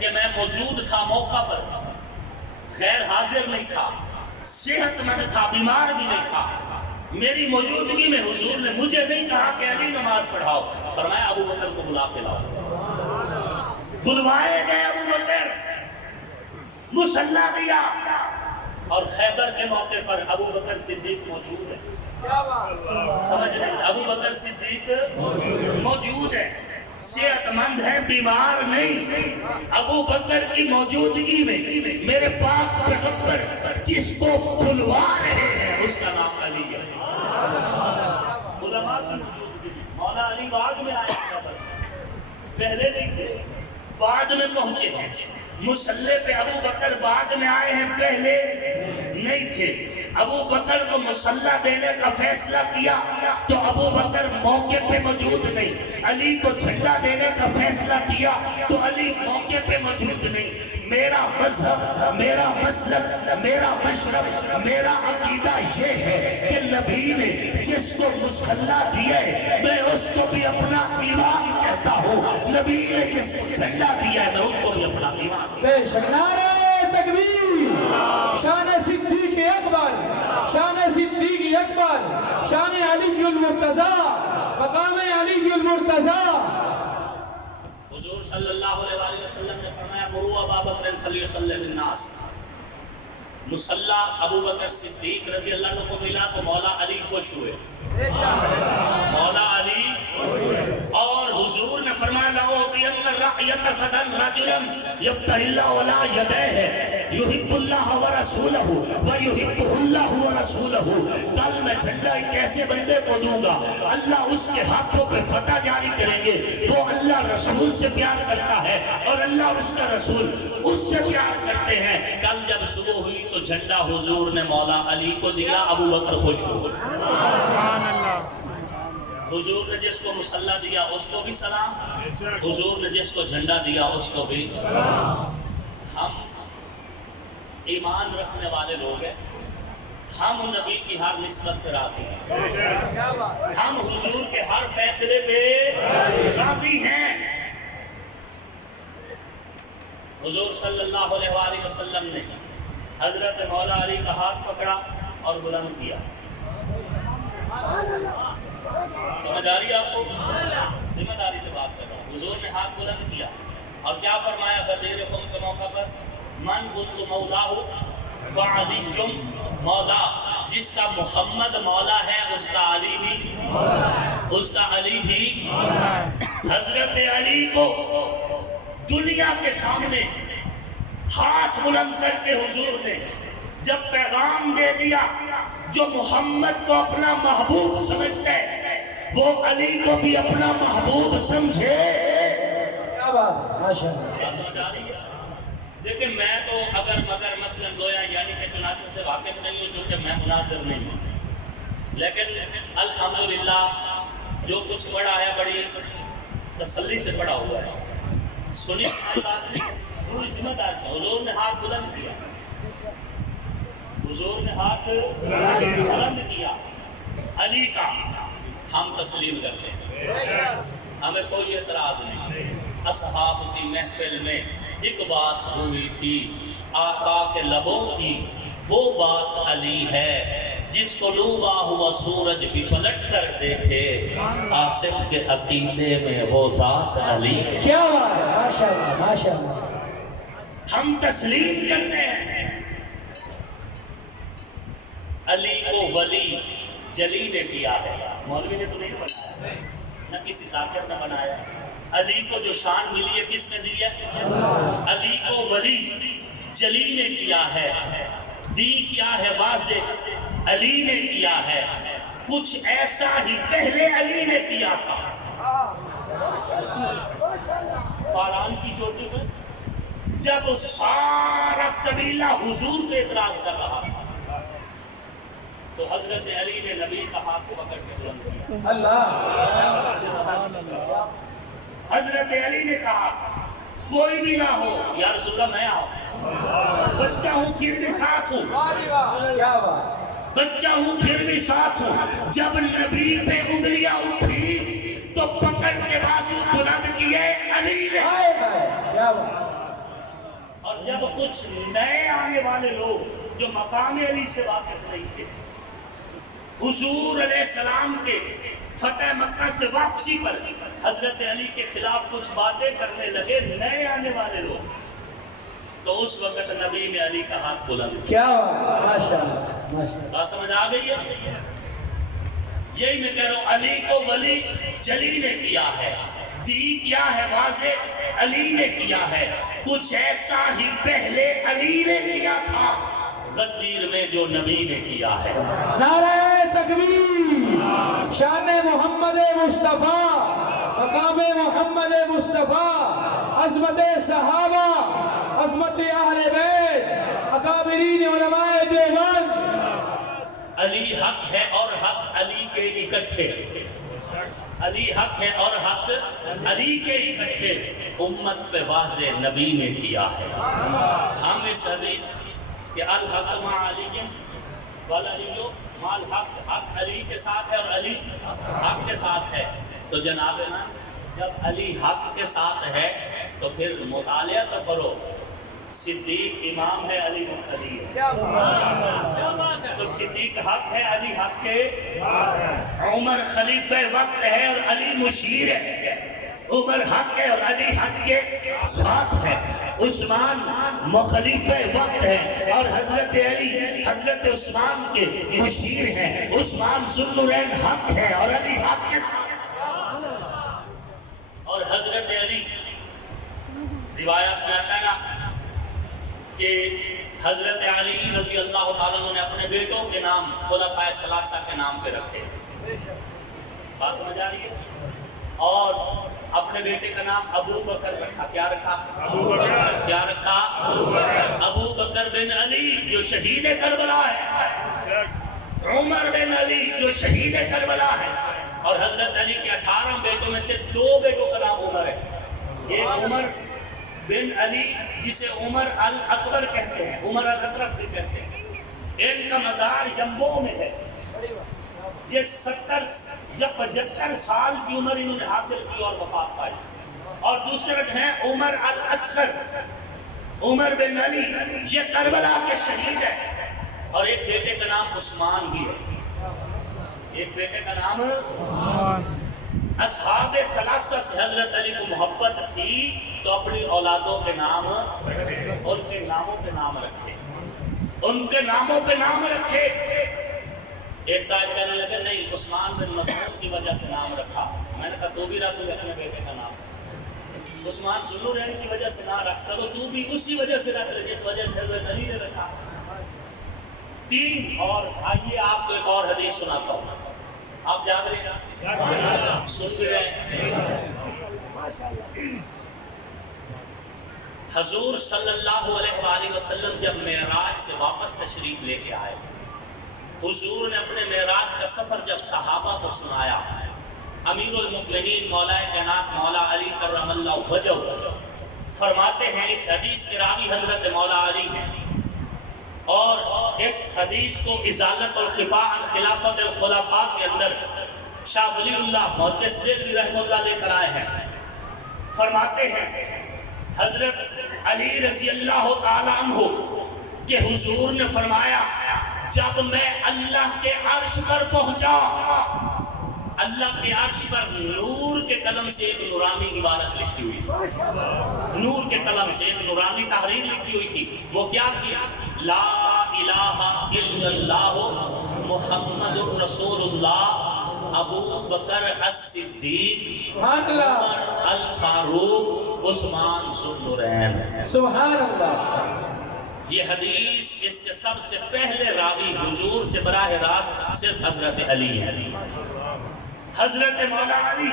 کہ میں موجود تھا موقع پر، غیر حاضر نہیں تھا، صحت مند تھا، بیمار بھی نہیں تھا۔ میری موجودگی میں حضور نے مجھے نہیں کہا کہ علی نماز پڑھاؤ، فرمایا ابوبکر کو بلا کے لاؤ۔ بلوائے گئے ابوبکر، مصلی دیا، اور خیبر کے موقع پر ابوبکر صدیق موجود ہے۔ سمجھ رہے ہیں؟ ابوبکر صدیق موجود ہے۔ صحت مند ہیں، بیمار نہیں. ابو بکر کی موجودگی میں میرے پاک پیغمبر جس کو بلوا رہے ہیں اس کا نام علی ہے. علماء کی موجودگی میں مولا علی بعد میں آئے، پہلے نہیں تھے، بعد میں پہنچے ہیں. مصلی پہ ابو بکر بعد میں آئے ہیں، پہلے نہیں تھے. ابو بکر کو مصلی دینے کا فیصلہ کیا تو ابو بکر موقع پہ موجود نہیں. علی کو جھنڈا دینے کا فیصلہ کیا تو علی موقع پہ موجود نہیں. میرا مذہب، میرا مسلک، میرا مشرب، میرا عقیدہ یہ ہے کہ نبی نے جس کو مصلی دیا ہے میں اس کو بھی اپنا امام کہتا ہوں. نبی نے جس کو جھنڈا دیا ہے میں اس کو بھی اپنا امام. بے شک نعرہ تکبیر، شان صدیق اکبر، شان صدیق اکبر، شان علی المرتضی، مقام علی المرتضی. حضور صلی اللہ علیہ وآلہ وسلم نے فرمایا مروا ابا بکر فلیصلی بالناس. مصلی ابو بکر صدیق رضی اللہ عنہ کو ملا تو مولا علی خوش ہوئے. مولا علی اور حضور نے فرمایا لَأُعْطِيَنَّ الرَّحْيَةَ غَدًا رَجُلًا يَفْتَحِ اللَّهُ عَلَىٰ يَدَيْهِ يُحِبُّ اللَّهَ وَرَسُولَهُ وَيُحِبُّهُ اللَّهُ وَرَسُولَهُ. کل میں جھنڈا ایک ایسے بندے کو دوں گا اللہ اس کے ہاتھوں پہ فتح جاری کریں گے. وہ اللہ رسول سے پیار کرتا ہے اور اللہ اس کا رسول اس سے پیار کرتے ہیں. کل جب صبح ہوئی تو جھنڈا حضور نے مولا علی کو دیا، ابو بکر خوش ہو. حضور نے جس کو مصلی دیا اس کو بھی سلام، حضور نے جس کو جھنڈا دیا اس کو بھی. ہم ایمان رکھنے والے لوگ ہیں، ہم نبی کی ہر نسبت پہ راضی ہیں، ہم حضور کے ہر فیصلے پہ راضی ہیں. حضور صلی اللہ علیہ وآلہ وسلم نے حضرت مولا علی کا ہاتھ پکڑا اور بلند کیا. سمجھ آ رہی ہے آپ کو؟ ذمہ داری سے بات کر رہا ہوں. حضور نے ہاتھ بلند کیا اور کیا فرمایا غدیر خم کے موقع پر من كنت مولاه فعلی مولا. جس کا محمد مولا ہے اس کا علی بھی، اس کا علی بھی. حضرت علی کو دنیا کے سامنے ہاتھ بلند کر کے حضور نے جب پیغام دے دیا جو محمد کو اپنا محبوب سمجھتے وہ علی کو بھی اپنا محبوب سمجھے. کیا بات، ماشاءاللہ. لیکن میں تو اگر مگر مثلا گویا یعنی کہ چنانچہ سے واقف نہیں ہوں چونکہ میں مناظر نہیں ہوں، لیکن الحمدللہ جو کچھ پڑھا ہے بڑی تسلی سے پڑھا ہوا ہے. سنی بات نہیں، پوری ذمہ دار سے. حضور نے ہاتھ بلند کیا، حضور نے ہاتھ بلند کیا علی کا. ہم تسلیم کرتے ہیں، ہمیں کوئی اعتراض نہیں. اصحاب کی محفل میں ایک بات ہوئی تھی آقا کے لبوں کی، وہ بات علی ہے جس کو ڈوبا ہوا سورج بھی پلٹ کر دیکھے آصف کے عقیدے میں وہ ذات علی ہے. کیا بات ہے، ماشاءاللہ ماشاءاللہ. ہم تسلیم کرتے ہیں. علی کو ولی جلی نے کیا ہے، مولوی نے تو نہیں بنایا، نہ کسی ساکر سے بنایا. علی کو جو شان ملی ہے کس نے دی ہے؟ علی کو ولی جلی نے کیا ہے. دی کیا ہے واضح، علی نے کیا ہے. کچھ ایسا ہی پہلے علی نے کیا تھا. فاران کی چوٹی میں جب سارا قبیلہ حضور پہ اعتراض کر رہا تھا تو حضرت علی نے نبی کا ہاتھ پکڑ کے بلند کیا. اللہ. حضرت علی نے کہا کوئی بھی نہ ہو یا رسول اللہ میں آؤں، بچہ ہوں پھر بھی ساتھ ہوں، کیا بات، بچہ ہوں پھر بھی ساتھ ہوں. جب نبی پہ انگلیاں اٹھی تو پکڑ کے بازو بلند کیے علی نے. کیا بات. اور جب کچھ نئے آنے والے لوگ جو مقام علی سے واقف نہیں تھے، حضور علیہ السلام کے فتح مکہ سے واپسی پر حضرت علی کے خلاف کچھ باتیں کرنے لگے نئے آنے والے لوگ، تو اس وقت نبی نے علی کا ہاتھ بلند کیا. کیا بات، ماشاءاللہ ماشاءاللہ. بات سمجھ آ گئی ہے؟ یہی میں کہہ رہا ہوں علی کو ولی جلی نے کیا ہے. دی کیا ہے واضح علی نے کیا ہے، کچھ ایسا ہی پہلے علی نے کیا تھا غدیر میں جو نبی نے کیا ہے۔ نعرہ تکبیر، شان محمد مصطفیٰ، مقام محمد مصطفیٰ، عظمت صحابہ، عظمت اہل بیت، اکابرین علماء دیوبند۔ علی حق ہے اور حق علی کے اکٹھے، علی حق ہے اور حق علی کے اکٹھے، امت پہ واضح نبی نے کیا ہے۔ ہم اس حدیث کہ الحق مع علی والعلی مع الحق، حق علی کے ساتھ ہے اور علی حق کے ساتھ ہے، تو جناب نا جب علی حق کے ساتھ ہے تو پھر مطالعہ تو کرو، صدیق امام ہے علی مقتدی ہے، تو صدیق حق ہے علی حق کے، عمر خلیفہ وقت ہے اور علی مشیر ہے، عمر حق ہے اور علی حق کے ساتھ ہے، عثمان مخلیفہ وقت ہے اور حضرت علی حضرت عثمان کے مشیر ہیں، عثمان ذوالنورین حق ہے اور علی حق کے ساتھ، اور حضرت علی روایت میں آتا ہے نا کہ حضرت علی رضی اللہ تعالیٰ عنہ نے اپنے بیٹوں کے نام خلفائے ثلاثہ کے نام پہ رکھے، بات سمجھ آ رہی ہے، اور اپنے بیٹے کا نام ابو بکر رکھا، کیا رکھا؟ کیا رکھا؟ ابو بکر بن علی جو شہید کربلا ہے، عمر بن علی جو شہید کربلا ہے، اور حضرت علی کے 18 بیٹوں میں سے 2 بیٹوں کا نام عمر ہے، ایک عمر بن علی جسے عمر الاکبر کہتے ہیں، عمر الاطرف بھی کہتے ہیں، ان کا مزار جنبو میں ہے، یہ 70 یا 75 سال کی عمر انہوں نے حاصل کی اور وفات پائی، اور دوسرے ہیں عمر الاصغر، عمر بن علی یہ کربلا کے شہید ہے، اور ایک بیٹے کا نام عثمان بھی ہے، ایک بیٹے کا نام عثمان۔ اصحاب ثلاثہ سے حضرت علی کو محبت تھی تو اپنی اولادوں کے نام ان کے ناموں پہ نام رکھے، ان کے ناموں پہ نام رکھے۔ ایک صاحب کہنے لگے نہیں عثمان بن مظعون کی وجہ سے نام رکھا، میں نے کہا تو بھی رکھ لے اپنے بیٹے کا نام، عثمان ذوالنورین کی وجہ سے نہ رکھ، چلو تو بھی اسی وجہ سے رکھ لے جس وجہ سے حضرت علی نے رکھا۔ 3 اور آئیے آپ کو ایک اور حدیث سناتا ہوں، آپ یاد رہے گا، سن بھی رہے ہیں۔ حضور صلی اللہ علیہ وآلہ وسلم جب معراج سے واپس تشریف لے کے آئے، حضور نے اپنے معراج کا سفر جب صحابہ کو سنایا، امیر المؤمنین مولا کائنات مولا علی کرم اللہ وجہہ فرماتے ہیں، اس حدیث کے راوی حضرت مولا علی ہیں، اور اس حدیث کو ازالت الخفاء عن خلافت الخلفاء کے اندر شاہ ولی اللہ محدث دہلوی رحمہ اللہ لے کر آئے ہیں، فرماتے ہیں حضرت علی رضی اللہ تعالیٰ عنہ کہ حضور نے فرمایا جب میں اللہ کے عرش پر پہنچا، اللہ کے عرش پر نور کے قلم سے ایک نورانی عبارت لکھی ہوئی تھی، نور کے قلم سے ایک نورانی تحریر لکھی ہوئی تھی، وہ کیا تھی؟ لا الہ الا اللہ محمد رسول اللہ ابو بکر الصدیق عمر الفاروق عثمان ذوالنورین۔ سبحان اللہ۔ یہ حدیث اس کے سب سے پہلے راوی حضور سے براہ راست صرف حضرت علی ہے۔ حضرت مولا علی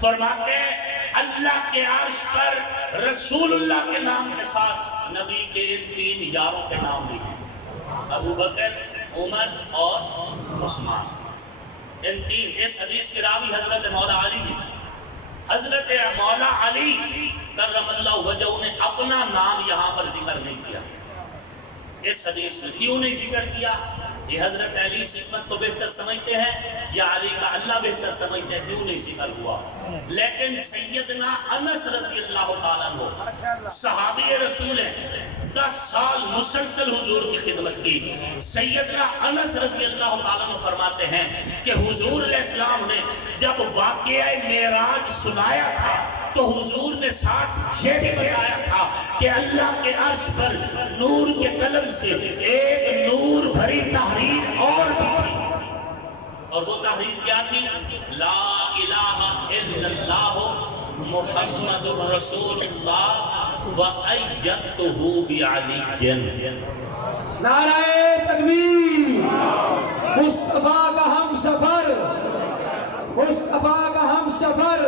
فرماتے ہیں اللہ کے عرش پر رسول اللہ کے نام کے ساتھ نبی کے ان 3 یاروں کے نام بھی ہیں، ابو بکر، عمر اور عثمان، ان 3۔ اس حدیث کے راوی حضرت مولا علی ہیں۔ حضرت مولا علی کرم اللہ وجہہ نے اپنا نام یہاں پر ذکر نہیں کیا اس حدیث میں، کیوں نہیں ذکر کیا؟ یہ حضرت علی صفت کو بہتر سمجھتے ہیں یا علی کا اللہ بہتر سمجھتے ہیں، کیوں نہیں ذکر ہوا؟ لیکن سیدنا انس رضی اللہ تعالیٰ عنہ صحابی رسول ہیں، 10 سال مسلسل حضور کی خدمت کی۔ سیدنا انس رضی اللہ تعالیٰ عنہ فرماتے ہیں کہ حضور علیہ السلام نے جب واقعہ معراج سنایا تھا تو حضور نے ساتھ یہ بھی بتایا تھا کہ اللہ کے عرش پر نور کے قلم سے ایک نور بھری تحریر اور وہ تحریر کیا تھی؟ لا الہ الا اللہ محمد رسول اللہ وأيدته بعلی. نعرہ تکبیر. مصطفیٰ کا ہم سفر، مصطفیٰ کا ہم سفر،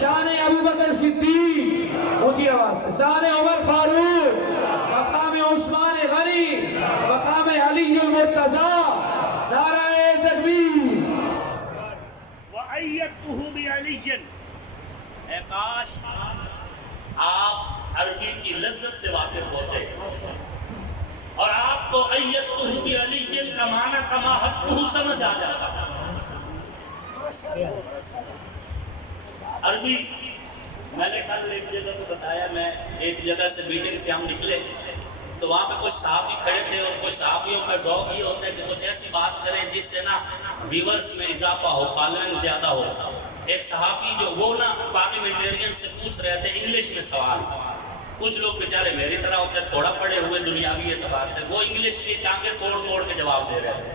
شان ابوبکر صدیق، اونچی آواز سے، شان عمر فاروق، مقام عثمان غنی، مقام علی المرتضیٰ. نعرہ تکبیر. وأيدته بعلی. اے کاش آپ عربی کی لذت سے واقف ہوتے اور آپ کو ایدتہ بعلی کا معنی کما حقہ سمجھ آ جاتا. عربی میں نے کل ایک جگہ کو بتایا، میں ایک جگہ سے میٹنگ سے ہم نکلے تو وہاں پہ کچھ صحابی کھڑے تھے اور کچھ صحابیوں کا ذوق یہ ہوتا ہے کہ کچھ ایسی بات کریں جس سے نا ویورز میں اضافہ ہو، فالوئنگ زیادہ ہو. ایک صحابی جو وہ نا پارلیمنٹیرین سے پوچھ رہے تھے انگلش میں سوال. کچھ لوگ بیچارے میری طرح ہوتے ہیں تھوڑا پڑھے ہوئے دنیاوی اعتبار سے، وہ انگلش کی ٹانگیں توڑ توڑ کے جواب دے رہے تھے.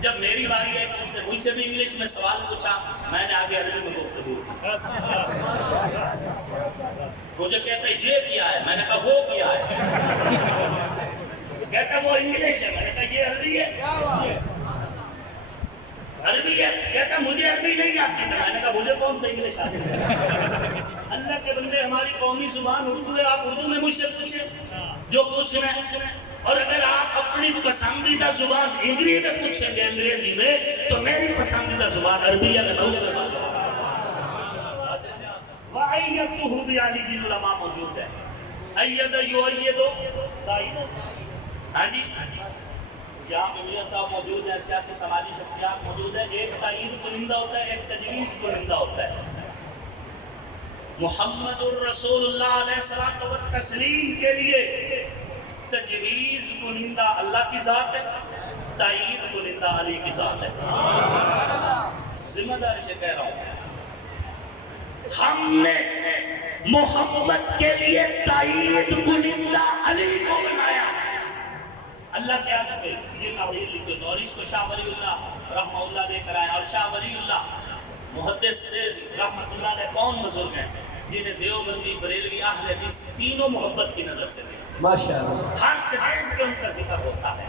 جب میری باری آئی تو اس نے مجھ سے بھی انگلش میں سوال پوچھا، میں نے آگے عربی میں گفتگو کی. مجھے کہتا ہے یہ کیا ہے، میں نے کہا وہ کیا ہے. کہتا وہ انگلش ہے، میں نے کہا یہ عربی ہے. عربی ہے، کہتا مجھے عربی نہیں آتی. میں نے کہا مجھے کون سا انگلش آتی ہے. اللہ کے بندے ہماری قومی زبان اردو ہے، آپ اردو میں مجھ سے پوچھیں جو پوچھ رہے ہیں. اور اگر آپ اپنی پسندیدہ زبان انگریزی میں پوچھیں گے انگریزی میں تو میری پسندیدہ زبان عربی ہے. میں اس میں وَأَيَّدْتُهُ بِعَلِيٍّ علماء موجود ہے. اید یؤید تائید. ہاں جی یہاں پہ میاں صاحب موجود ہیں، سیاسی سماجی شخصیات موجود ہیں. ایک تائید کنندہ ہوتا ہے، ایک تجویز کنندہ ہوتا ہے. محمد الرسول اللہ علیہ الصلوۃ والتسلیم کے لیے تجویز کنندہ اللہ کی ذات ہے، تائید کنندہ علی کی ذات ہے. ذمہ داری سے کہہ رہا ہوں، ہم نے محمد کے لیے تائید کنندہ علی کو بنایا. اللہ کیا کرے یہ ناول لکھے اور اس کو شاہ ولی اللہ رحمہ اللہ دے کر آئے. اور شاہ ولی اللہ محدث رحمۃ اللہ علیہ کون بزرگ ہیں جنہیں دیوبندی بریلوی اہل حدیث تینوں محبت کی نظر سے دیکھتے ہیں. ماشاءاللہ. ہر سٹینس پہ ان کا ذکر ہوتا ہے.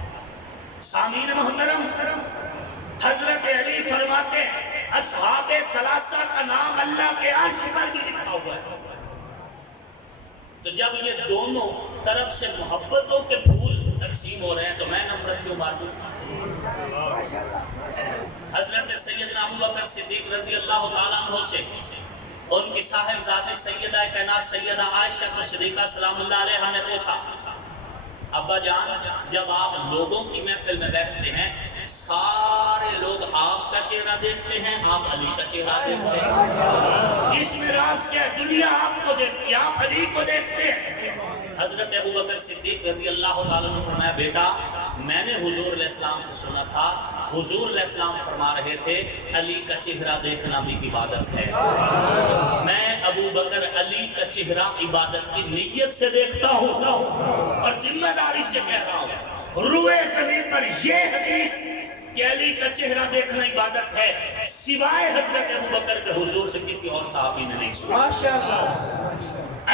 سامعین محترم، حضرت علی فرماتے ہیں اصحاب ثلاثہ کا نام اللہ کے عرش پر بھی لکھا ہوا ہے. تو جب یہ دونوں طرف سے محبتوں کے پھول تقسیم ہو رہے ہیں تو میں نفرت کیوں مار دوں؟ حضرت سیدنا ابوبکر صدیق رضی اللہ تعالیٰ عنہ سے ان کی صاحب ذات سیدہ کائنات سیدہ عائشہ صدیقہ سلام اللہ علیہا نے پوچھا، ابا جان جب آپ لوگوں کی محفل میں بیٹھتے ہیں سارے لوگ آپ کا چہرہ دیکھتے ہیں، آپ علی کا چہرہ دیکھتے ہیں، اس میں راز کیا ہے؟ دنیا آپ کو دیکھتی ہے، آپ علی کو دیکھتے ہیں. حضرت ابوبکر صدیق رضی اللہ تعالیٰ نے فرمایا بیٹا میں نے حضور علیہ السلام سے سنا تھا، حضور علیہ السلام فرما رہے تھے علی کا چہرہ دیکھنا بھی عبادت ہے. میں ابوبکر علی کا چہرہ عبادت کی نیت سے دیکھتا ہوں اور ذمہ داری سے کہہ رہا ہوں، روئے زمین پر یہ حدیث کہ علی کا چہرہ دیکھنا عبادت ہے سوائے حضرت ابوبکر کے حضور سے کسی اور صحابی نے نہیں سنا. ماشاءاللہ.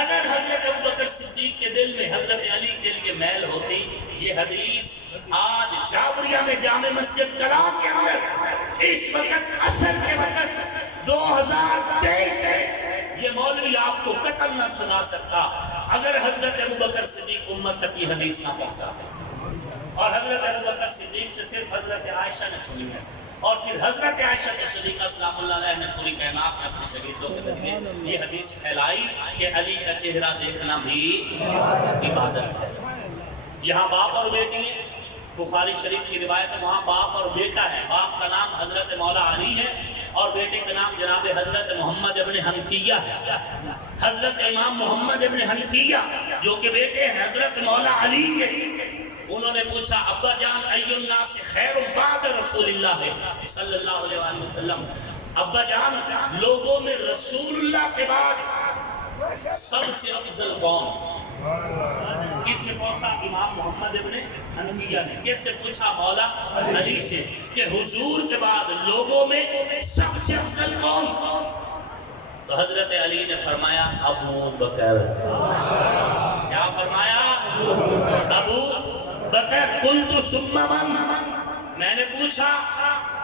اگر حضرت ابوبکر صدیق کے دل میں حضرت علی کے لیے میل ہوتی، یہ حدیث آج جابریہ میں جامع مسجد کلام کے اندر اس وقت عصر کے وقت 2023 ہے، یہ مولوی آپ کو قطعاً نہ سنا سکتا اگر حضرت ابوبکر صدیق امت تک یہ حدیث نہ پہنچاتے. اور حضرت ابوبکر صدیق سے صرف حضرت عائشہ نے سنی ہے اور پھر حضرت عائشہ صدیقہ سلام اللہ علیہ نے پوری کائنات میں اپنے شہیدوں کے ذریعے یہ حدیث پھیلائی کہ علی کا چہرہ دیکھنا بھی عبادت ہے. یہاں باپ اور بیٹی ہے، بخاری شریف کی روایت ہے، وہاں باپ اور بیٹا ہے. باپ کا نام حضرت مولا علی ہے اور بیٹے کا نام جناب حضرت محمد ابن حنفیہ ہے. حضرت امام محمد ابن حنفیہ جو کہ بیٹے ہیں حضرت مولا علی کے، انہوں نے پوچھا ابا جان ای الناس خیر بعد رسول اللہ صلی اللہ علیہ وآلہ وسلم، ابا جان لوگوں میں رسول اللہ کے بعد سب سے افضل کون؟ کس نے پوچھا؟ امام محمد ابن حنفیہ نے. کس سے پوچھا؟ مولا علی سے کہ حضور کے بعد لوگوں میں سب سے افضل کون؟ تو حضرت علی نے فرمایا ابو بکر. کیا فرمایا؟ ابو بکر. قلت ثم من؟ میں نے پوچھا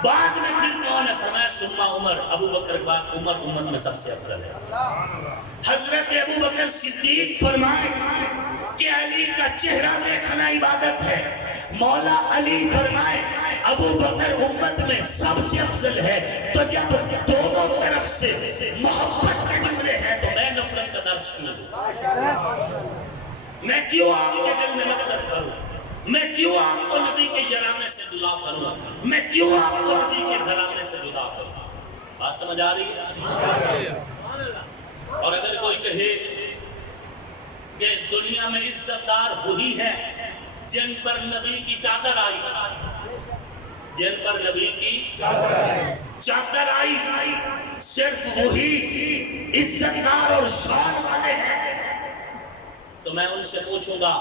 بعد میں پھر کون ہے؟ فرمایا ثم عمر. ابو بکر کے بعد عمر امت میں سب سے افضل ہے. حضرت ابو بکر صدیق فرمائے کہ علی کا چہرہ دیکھنا عبادت ہے. مولا علی فرمائے ابو بکر امت میں سب سے افضل ہے. تو جب دونوں طرف سے محبت کے جملے ہیں تو میں نفرت کا درس کیوں؟ میں کیوں آپ کے دل میں نفرت کروں؟ میں کیوں آپ کو نبی کے جرانے سے جدا کروں؟ میں کیوں آپ کو نبی کے گھرانے سے جدا کروں؟ بات سمجھ آ رہی ہے؟ اور اگر کوئی کہے کہ دنیا میں عزت دار وہی ہے جن پر نبی کی چادر آئی، جن پر نبی کی چادر آئی، صرف وہی عزت دار اور شان والے ہیں، تو میں ان سے پوچھوں گا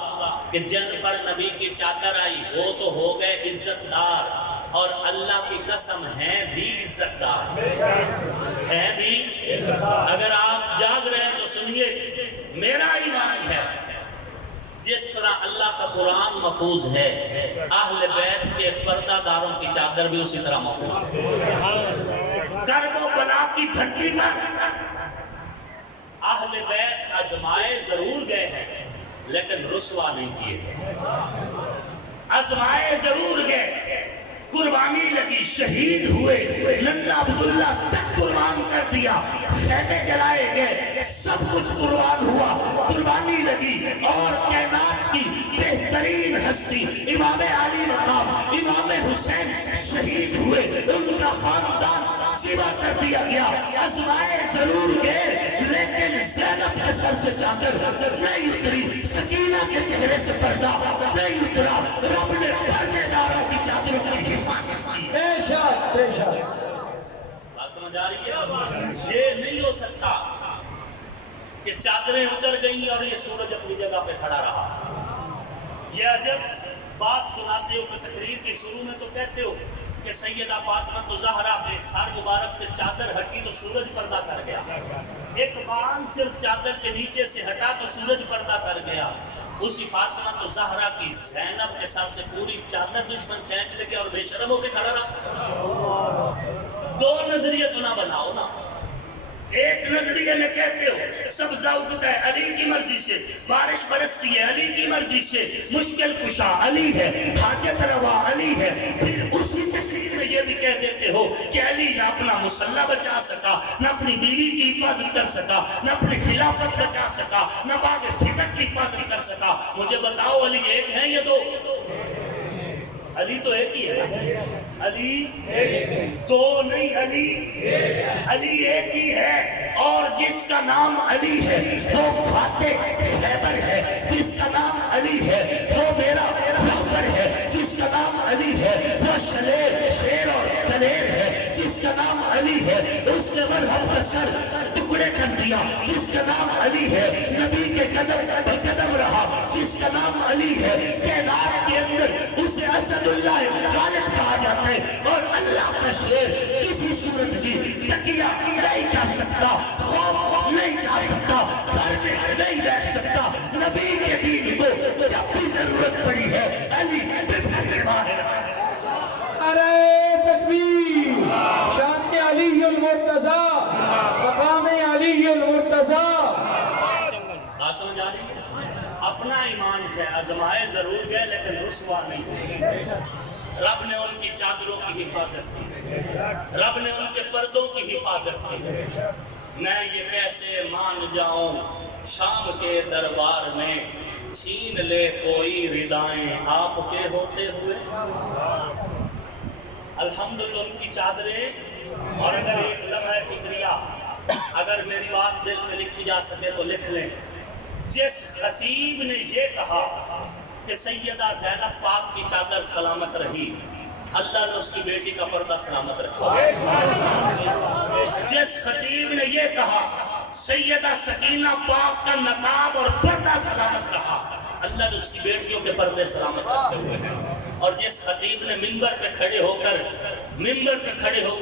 کہ جن پر نبی کی چادر آئی وہ تو ہو گئے عزت دار، اور اللہ کی قسم ہیں بھی عزت دار، ہیں بھی. اگر آپ جاگ رہے ہیں تو سنیے، میرا ایمان ہے جس طرح اللہ کا قرآن محفوظ ہے، اہل بیت کے پردہ داروں کی چادر بھی اسی طرح محفوظ ہے. کرب و بلا کی دھرتی پر اہل بیت آزمائے ضرور گئے ہیں لیکن رسوا نہیں کیے. آزمائے ضرور گئے، قربانی لگی، شہید ہوئے، نندا عبداللہ تک قربان کر دیا، خیمے جلائے گئے، سب کچھ قربان ہوا، قربانی لگی، اور کائنات کی بہترین ہستی امام علی مقام امام حسین شہید ہوئے، ان کا خاندان سوا کر دیا گیا. آزمائے ضرور گئے لیکن زینب کے سر سے چادر نہیں اتری، سکینہ کے چہرے سے پردہ نہیں اترا. رب نے پردے داروں کی چادروں کی حفاظت کی. بے شک بے شک. بات سمجھ آ رہی ہے؟ یہ نہیں ہو سکتا کہ چادریں اتر گئیں اور یہ سورج اپنی جگہ پہ کھڑا رہا. یہ عجب بات سناتے ہو کہ تقریر کے شروع میں تو کہتے ہو کہ سیدہ فاطمہ زہرا کے سر مبارک سے چادر ہٹی تو سورج پردہ کر گیا، ایک بان صرف چادر کے نیچے سے ہٹا تو سورج پردہ کر گیا. اسی فاطمہ زہرا کی زینب کے ساتھ سے پوری چادر دشمن کھینچ لگے اور بے شرم ہو کے کھڑا رہا. دو نظریے تو نہ بناؤ نا. ایک نظریے میں کہتے ہو سبزہ اگتا ہے علی کی مرضی سے، بارش برستی ہے علی کی مرضی سے، مشکل کشا علی ہے، حاجت روا علی ہے. پھر اسی تفسیر میں یہ بھی کہہ دیتے ہو کہ علی نہ اپنا مسلح بچا سکا، نہ اپنی بیوی کی حفاظت کر سکا، نہ اپنی خلافت بچا سکا، نہ باغ فتن کی حفاظت کر سکا. مجھے بتاؤ علی ایک ہے یا دو؟ علی تو ایک ہی ہے. علی دو نہیں، علی ایک ہی ہے. اور جس کا نام علی ہے وہ فاتح خیبر ہے، جس کا نام علی ہے وہ میرا رہبر ہے، جس کا نام علی ہے وہ شیر اور دلیر ہے، جس کا نام علی ہے اس نے مرہم کا سر ٹکڑے کر دیا، جس کا نام علی ہے نبی کے قدم رہا، جس کا نام علی ہے کائنات کے اندر اسے اسد اللہ غالب کہا جاتا ہے. اور اللہ کا شیر کسی صورت بھی تکیہ نہیں کر سکتا، خوف نہیں جا سکتا، گھر میں نہیں بیٹھ سکتا. نبی کے دین کو جب بھی ضرورت پڑی ہے علی بن ماہر. نعرہ تکبیر. شان علی المرتضیٰ، مقام علی المرتضیٰ. بات سمجھ آ رہی ہے؟ اپنا ایمان ہے، آزمائے ضرور گئے لیکن رسوا نہیں. رب نے ان کی چادروں کی حفاظت کی، رب نے ان کے پردوں کی حفاظت کی. میں یہ کیسے مان جاؤں شام کے دربار میں چھین لے کوئی ردائیں آپ کے ہوتے ہوئے. الحمدللہ ان کی چادریں. اور اگر ایک لمحہ فکریہ اگر میری بات دل میں لکھی جا سکے تو لکھ لیں. جس خطیب نے یہ کہا کہ سیدہ زینب پاک کی چادر سلامت رہی، اللہ نے اس کی بیٹی کا پردہ سلامت رکھا. جس خطیب نے یہ کہا سیدہ سکینہ پاک کا نقاب اور پردہ سلامت رہا، اللہ نے اس کی بیٹیوں کے پردے سلامت رکھے ہوئے ہیں۔ اور جس خطیب نے منبر پہ کھڑے ہو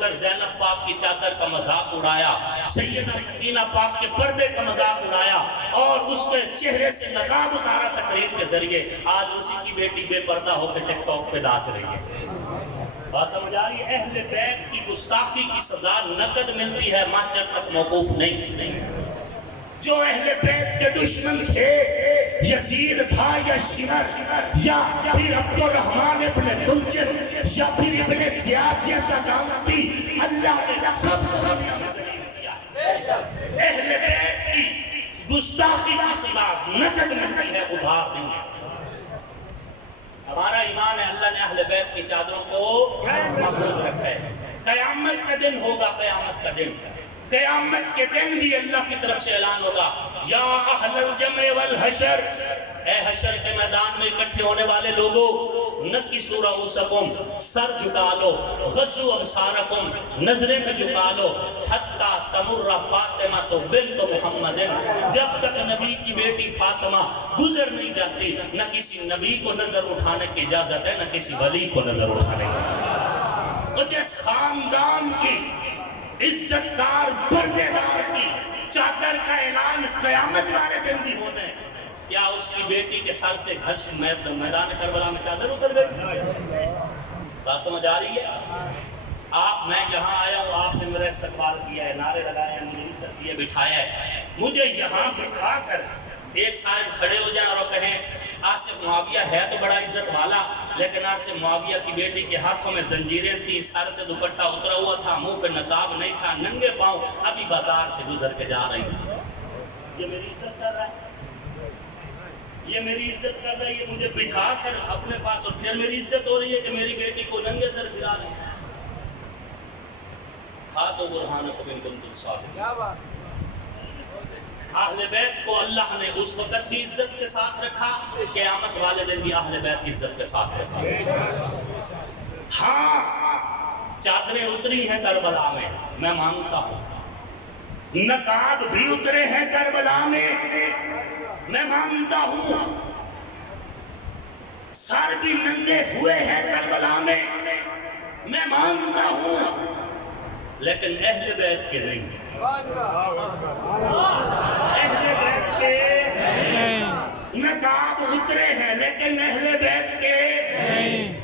کر زینب پاک کی چادر کا مذاق اڑایا، سیدہ سکینہ پاک کے پردے کا مذاق اڑایا اور اس کے چہرے سے نقاب اتارا تقریر کے ذریعے، آج اسی کی بیٹی بے پردہ ہو کے ٹک ٹاک پہ ناچ رہی ہے۔ بات سمجھ آ رہی ہے؟ اہل بیت کی گستاخی کی سزا نقد ملتی ہے، محشر تک موقوف نہیں۔ جو اہل بیت کے دشمن تھے، یزید تھا یا شمر یا پھر عبد الرحمن ابن ملجم یا پھر ابن زیاد جیسا نام بھی، اللہ نے سب دنیا میں ذلیل کیا۔ اہل بیت کی گستاخی کی سزا نقد ملتی ہے، ادھار نہیں ہے۔ ہمارا ایمان ہے اللہ نے اہل بیت کی چادروں کو محفوظ رکھا ہے۔ قیامت کا دن ہوگا، قیامت کے دن بھی اللہ کی طرف سے اعلان ہوگا، یا اہل الجمع والحشر، اے حشر کے میدان میں اکٹھے ہونے والے لوگوں، نکسوا رؤوسکم، سر جھکا لو، غضوا ابصارکم، نظریں بھی جھکا لو، حتی تمر فاطمہ بنت محمد، جب تک نبی کی بیٹی فاطمہ گزر نہیں جاتی، نہ کسی نبی کو نظر اٹھانے کی اجازت ہے، نہ کسی ولی کو نظر اٹھانے کی۔ اور جس خاندان کی عزت دار پردے دار کی چادر کا اعلان قیامت والے دن بھی ہونا ہے، کیا اس کی بیٹی کے سر سے میدان کربلا میں چادر اتر گئی؟ بات سمجھ آ رہی ہے؟ میں یہاں آیا ہوں، آپ نے میرا استقبال کیا ہے، نعرے لگائے ہیں، مجھے عزت دیے بٹھایا ہے، مجھے یہاں بٹھا کر ایک صاحب کھڑے ہو جائیں اور کہیں آصف معاویہ ہے تو بڑا عزت والا، لیکن آصف معاویہ کی بیٹی کے ہاتھوں میں زنجیریں تھیں، سر سے دوپٹہ اترا ہوا تھا، منہ پہ نقاب نہیں تھا، ننگے پاؤں ابھی بازار سے گزر کے جا رہی تھی، یہ میری عزت کر رہا ہے، یہ میری عزت کر رہا ہے، یہ مجھے بٹھا کر اپنے پاس، اور پھر میری عزت ہو رہی ہے کہ میری بیٹی کو ننگے سر پھرا رہی ہے۔ ہاتھوں برہانکم ان کنتم صادقین۔ اہل بیت کو اللہ نے اس وقت بھی عزت کے ساتھ رکھا، قیامت والے دن بھی اہل بیت کی عزت کے ساتھ رکھا۔ ہاں چادریں اتری ہیں کربلا میں مانتا ہوں، نقاب بھی اترے ہیں کربلا میں مانتا ہوں، سر بھی ننگے ہوئے ہیں کربلا میں مانتا ہوں، لیکن اہل بیت کے نہیں۔ اہل بیت کے نقاب اترے ہیں لیکن اہل بیت کے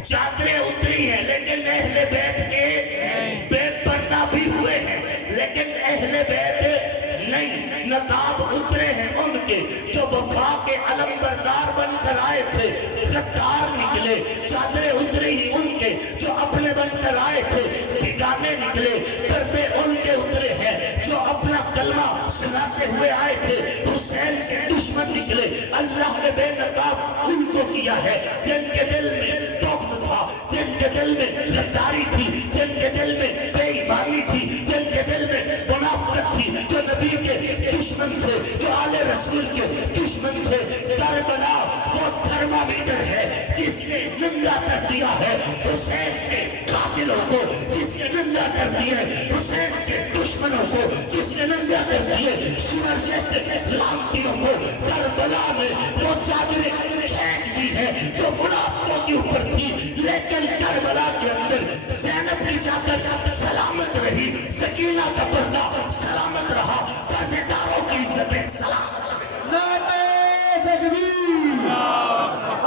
چادریں اتری ہیں، لیکن اہل بیت کے بے پردہ بھی ہوئے ہیں، لیکن اہل بیت نہیں۔ نقاب اترے ہیں ان کے جو وفا کے علم بردار بن کر آئے تھے، غدار نکلے، چادریں اتری ہی ان کے جو اپنے بن کر آئے تھے، بگانے نکلے، پردے ان کے اترے ہیں جو اپنا کلمہ سناتے ہوئے آئے تھے، حسین سے دشمن نکلے۔ اللہ نے بے نقاب ان کو کیا ہے جن کے دل میں بغض تھا، جن کے دل میں غداری تھی، جن کے دل میں بے ایمانی تھی، جن کے دل میں منافقت تھی، جو نبی کے دشمن تھے، جو آل رسول کے دشمن تھے۔ کربلا وہ تھرمامیٹر ہے جس نے زندہ کر دیا ہے حسین کے قاتلوں کو، جس نے زندہ کر دیا ہے حسین کے دشمنوں کو، جس نے زندہ کر دیے شمر جیسے لانتیوں کو۔ کربلا میں وہ چادریں کھینچ دی ہے جو منافقوں کے اوپر تھی، لیکن کربلا کے اندر زینب کی چادر سلامت رہی، سکینہ کا پردہ سلامت رہا، پردے داروں کی عزتیں سلامت۔ نعرہ تکبیر،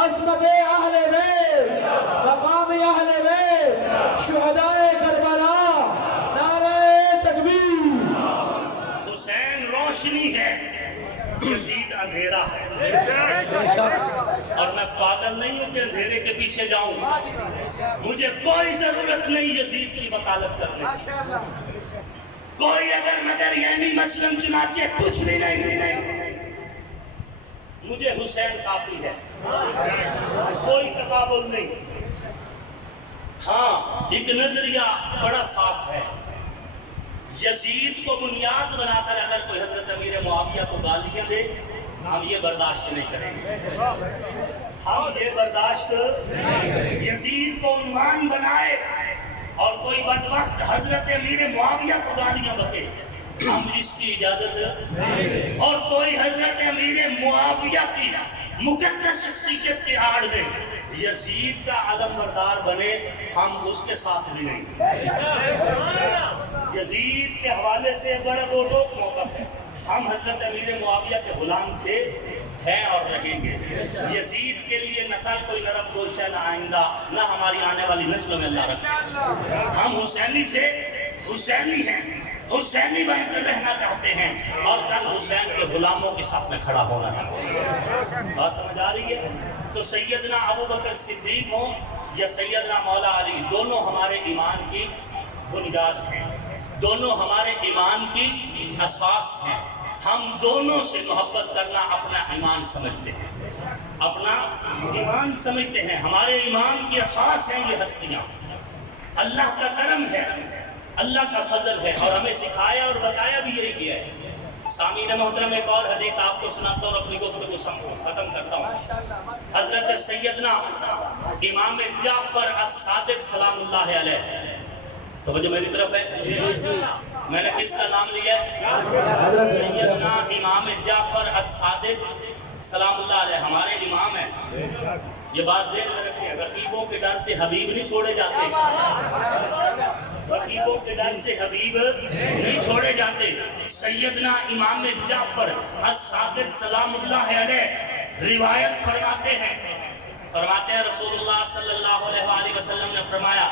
عظمت اہل بیت، مقام اہل بیت، شہدائے کربلا، نعرہ تکبیر۔ حسین روشنی ہے، یزید اندھیرا ہے، اور میں پاگل نہیں ہوں کہ اندھیرے کے پیچھے جاؤں، مجھے کوئی ضرورت نہیں یزید کی وکالت کرنے، کوئی اگر مگر یعنی مثلاً چنانچہ کچھ بھی نہیں، مجھے حسین کافی ہے، کوئی تقابل نہیں۔ ہاں ایک نظریہ بڑا صاف ہے، یزید کو بنیاد بنا کر اگر کوئی حضرت امیر معاویہ کو گالیاں دے، ہم یہ برداشت نہیں کریں گے، ہم یہ برداشت، یزید کو عنوان بنائے اور کوئی بدبخت حضرت امیر معاویہ کو گالیاں بکے، ہم اس کی اجازت، اور کوئی حضرت امیر معاویہ کی مقدس شخصیت کی آڑ میں یزید کا علم بردار بنے، ہم اس کے ساتھ بھی نہیں۔ یزید کے حوالے سے بڑا دو ٹوک موقف ہے۔ ہم حضرت امیر معاویہ کے غلام تھے، ہیں اور رہیں گے۔ یزید کے لیے نہ کل کوئی نرم گوش ہے، نہ آئندہ، نہ ہماری آنے والی نسلوں میں اللہ رکھے۔ ہم حسینی سے حسینی ہیں، حسینی بن کر رہنا چاہتے ہیں، اور کل حسین کے غلاموں کے ساتھ میں کھڑا ہونا چاہتے ہیں۔ بات سمجھ آ رہی ہے؟ تو سیدنا ابو بکر صدیق ہوں یا سیدنا مولا علی، دونوں ہمارے ایمان کی بنیاد ہیں، دونوں ہمارے ایمان کی اساس ہیں۔ ہم دونوں سے محبت کرنا اپنا ایمان سمجھتے ہیں، اپنا ایمان سمجھتے ہیں۔ ہمارے ایمان کی اساس ہیں یہ ہستیاں، اللہ کا کرم ہے، اللہ کا فضل ہے، اور ہمیں سکھایا اور بتایا بھی یہی کیا ہے۔ سامعین محترم، ایک اور حدیث آپ کو سناتا ہوں، اپنی گفتگو ختم کرتا ہوں۔ حضرت سیدنا امام جعفر الصادق سلام اللہ علیہ، توجہ میری طرف ہے، میں نے کس کا نام لیا ہے؟ سیدنا امام جعفر الصادق سلام اللہ علیہ ہمارے امام ہیں۔ یہ بات ذہن میں رکھیں، رقیبوں کے ڈر سے حبیب نہیں چھوڑے جاتے، رقیبوں کے ڈر سے حبیب نہیں چھوڑے جاتے۔ سیدنا امام جعفر الصادق سلام اللہ علیہ روایت فرماتے ہیں رسول اللہ صلی اللہ علیہ وآلہ وسلم نے فرمایا،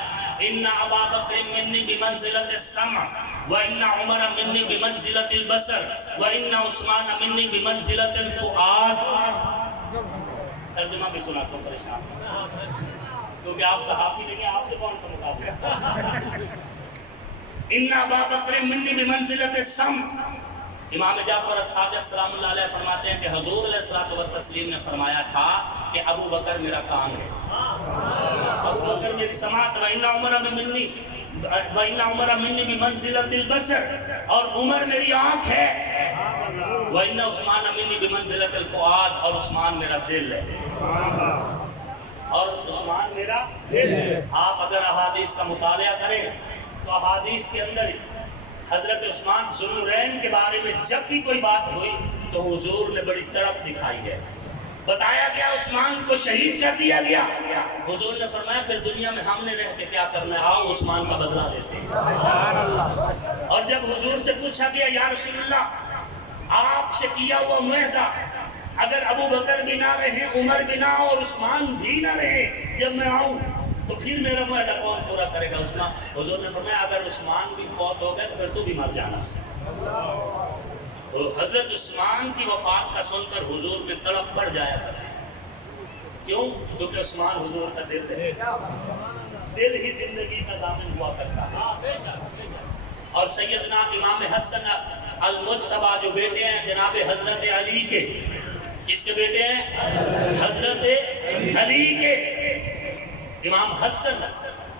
ان ابا بکر منی بمنزلۃ السمع وان عمر منی بمنزلۃ البصر وان عثمان منی بمنزلۃ الفؤاد۔ ترجمہ بھی سنا تو پریشان، کیونکہ آپ صحابی نہیں ہیں، آپ سے کون سا مقابلہ؟ ان ابا بکر منی بمنزلۃ السمع، امام جعفر الصادق سلام اللہ علیہ فرماتے ہیں کہ حضور علیہ الصلوۃ والتسلیم نے فرمایا تھا کہ ابو بکر میرا کان ہے، ابو بکر میری سماعت، وَإِنَّ عُمَرَ مِنِّي بِمَنزِلَةِ الْبَصَرِ، اور عمر میری آنکھ ہے، وَإِنَّ عثمان مِنِّي بِمَنزِلَةِ الْفُؤَاد، اور عثمان میرا دل ہے، اور عثمان میرا دل ہے۔ آپ اگر احادیث کا مطالعہ کریں تو احادیث کے اندر حضرت عثمان ذوالنورین کے بارے میں جب بھی کوئی بات ہوئی تو حضور نے بڑی تڑپ دکھائی ہے۔ بتایا گیا عثمان کو شہید کر دیا گیا، حضور نے فرمایا پھر دنیا میں ہم نے رہ کے کیا کرنا ہے، آؤ عثمان کا بدلہ لیتے ہیں۔ اور جب حضور سے پوچھا گیا یا رسول اللہ، آپ سے کیا ہوا معاہدہ اگر ابو بکر بھی نہ رہے، عمر بھی نہ اور عثمان بھی نہ رہے، جب میں آؤں تو پھر میرا معاہدہ کون پورا کرے گا؟ عثمان، حضور نے فرمایا اگر عثمان بھی فوت ہو گئے تو پھر تو بھی مر جانا۔ تو حضرت عثمان کی وفات کا سن کر حضور میں تڑپ بڑھ جایا کرتی، کیوں؟ کیونکہ عثمان حضور کا دل ہے، دل ہی زندگی کا ضامن ہوا کرتا ہے۔ اور سیدنا امام حسن المجتبی جو بیٹے ہیں جناب حضرت علی کے، کس کے بیٹے ہیں؟ حضرت علی کے، امام حسن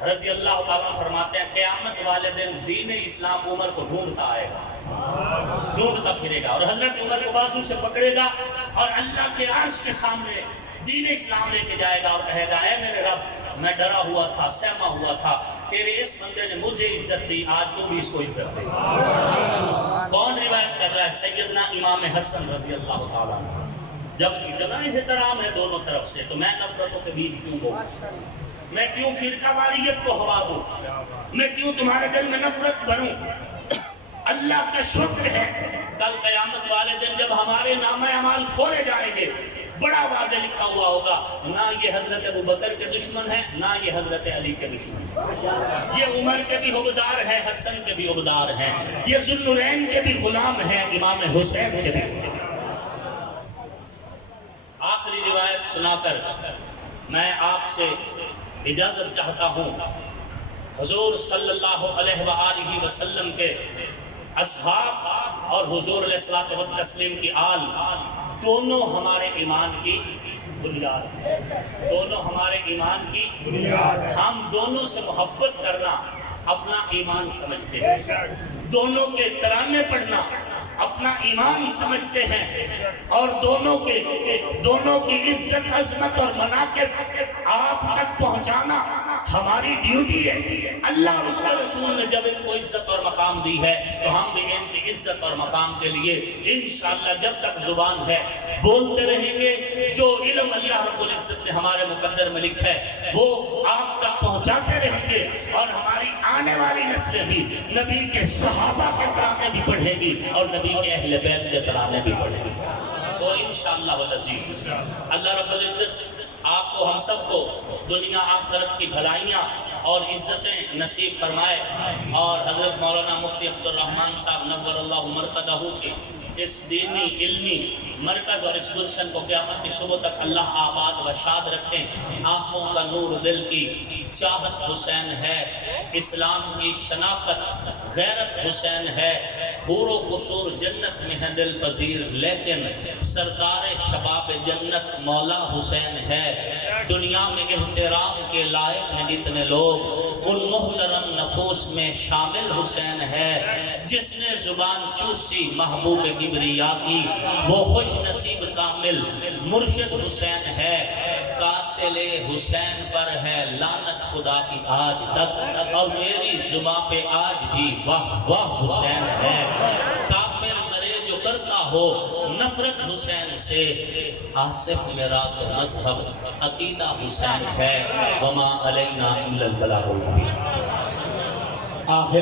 رضی اللہ تعالیٰ فرماتے ہیں قیامت والے دن دین اسلام عمر کو ڈھونڈتا آئے گا، ڈھونڈتا پھرے گا، اور حضرت عمر کے بازو سے پکڑے گا اور اللہ کے عرش کے سامنے دین اسلام لے کے جائے گا اور کہے گا اے میرے رب، میں ڈرا ہوا تھا، سہما ہوا تھا، تیرے اس بندے نے مجھے عزت دی، آج تو بھی اس کو عزت دے۔ کون روایت کر رہا ہے؟ سیدنا امام حسن رضی اللہ تعالیٰ عنہ۔ جب اتنا احترام ہے دونوں طرف سے تو میں نفرتوں کے بیچ کیوں بولوں؟ میں کیوں فرقہ واریت کو ہوا دوں؟ میں کیوں تمہارے دل میں نفرت بھروں؟ اللہ کا شکر ہے کل قیامت والے دن جب ہمارے نامہ اعمال کھولے جائیں گے، بڑا واضح لکھا ہوا ہوگا، نہ یہ حضرت ابو بکر کے دشمن ہیں، نہ یہ حضرت علی کے دشمن ہیں، یہ عمر کے بھی عہدیدار ہیں، حسن کے بھی عہدیدار ہیں، یہ ذوالنورین کے بھی غلام ہیں، امام حسین کے بھی۔ آخری روایت سنا کر میں آپ سے اجازت چاہتا ہوں۔ حضور صلی اللہ علیہ وآلہ وسلم کے اصحاب اور حضور علیہ الصلوۃ والتسلیم کی آل دونوں ہمارے ایمان کی بنیاد ہیں، دونوں ہمارے ایمان کی بنیاد ہیں۔ ہم دونوں سے محبت کرنا اپنا ایمان سمجھتے ہیں، دونوں کے ترانے پڑھنا اپنا ایمان سمجھتے ہیں، اور دونوں کی عزت عظمت اور مناقب آپ تک پہنچانا ہماری ڈیوٹی ہے. اللہ اور اس کے رسول نے جب ان کو عزت اور مقام دی ہے تو ہم بھی ان کی عزت اور مقام کے لیے انشاءاللہ جب تک زبان ہے بولتے رہیں گے. جو علم اللہ رب العزت نے ہمارے مقدر میں لکھا ہے وہ آپ تک پہنچاتے رہیں گے، اور ہماری آنے والی نسلیں بھی نبی کے صحابہ کے ترانے بھی پڑھیں گی اور نبی کے اہل بیت کے ترانے بھی پڑھیں گی. تو انشاءاللہ العزیز اللہ رب العزت آپ کو ہم سب کو دنیا آخرت کی بھلائیاں اور عزتیں نصیب فرمائے، اور حضرت مولانا مفتی عبد الرحمن صاحب نور اللہ مرقدہ کے اس دینی علمی مرکز اور اس گلشن کو قیامت کی صبح تک اللہ آباد و شاد رکھیں. آنکھوں کا نور دل کی چاہت حسین ہے، اسلام کی شناخت غیرت حسین ہے، حور و قصور جنت میں ہے دل پذیر، لیکن سردار شباب جنت مولا حسین ہے. دنیا میں احترام کے لائق ہیں جتنے لوگ، ان محترم نفوس میں شامل حسین ہے. جس نے زبان چوسی محبوب کبریا کی وہ خوش نصیب کامل مرشد حسین ہے. قاتل حسین پر ہے لعنت خدا کی آج تک، اور میری زبان پہ آج بھی واہ واہ حسین ہے. کافر مرے جو کرتا ہو نفرت حسین سے، آصف میرا تو مذہب عقیدہ حسین ہے. وما علینا الا البلاغ المبین. آخر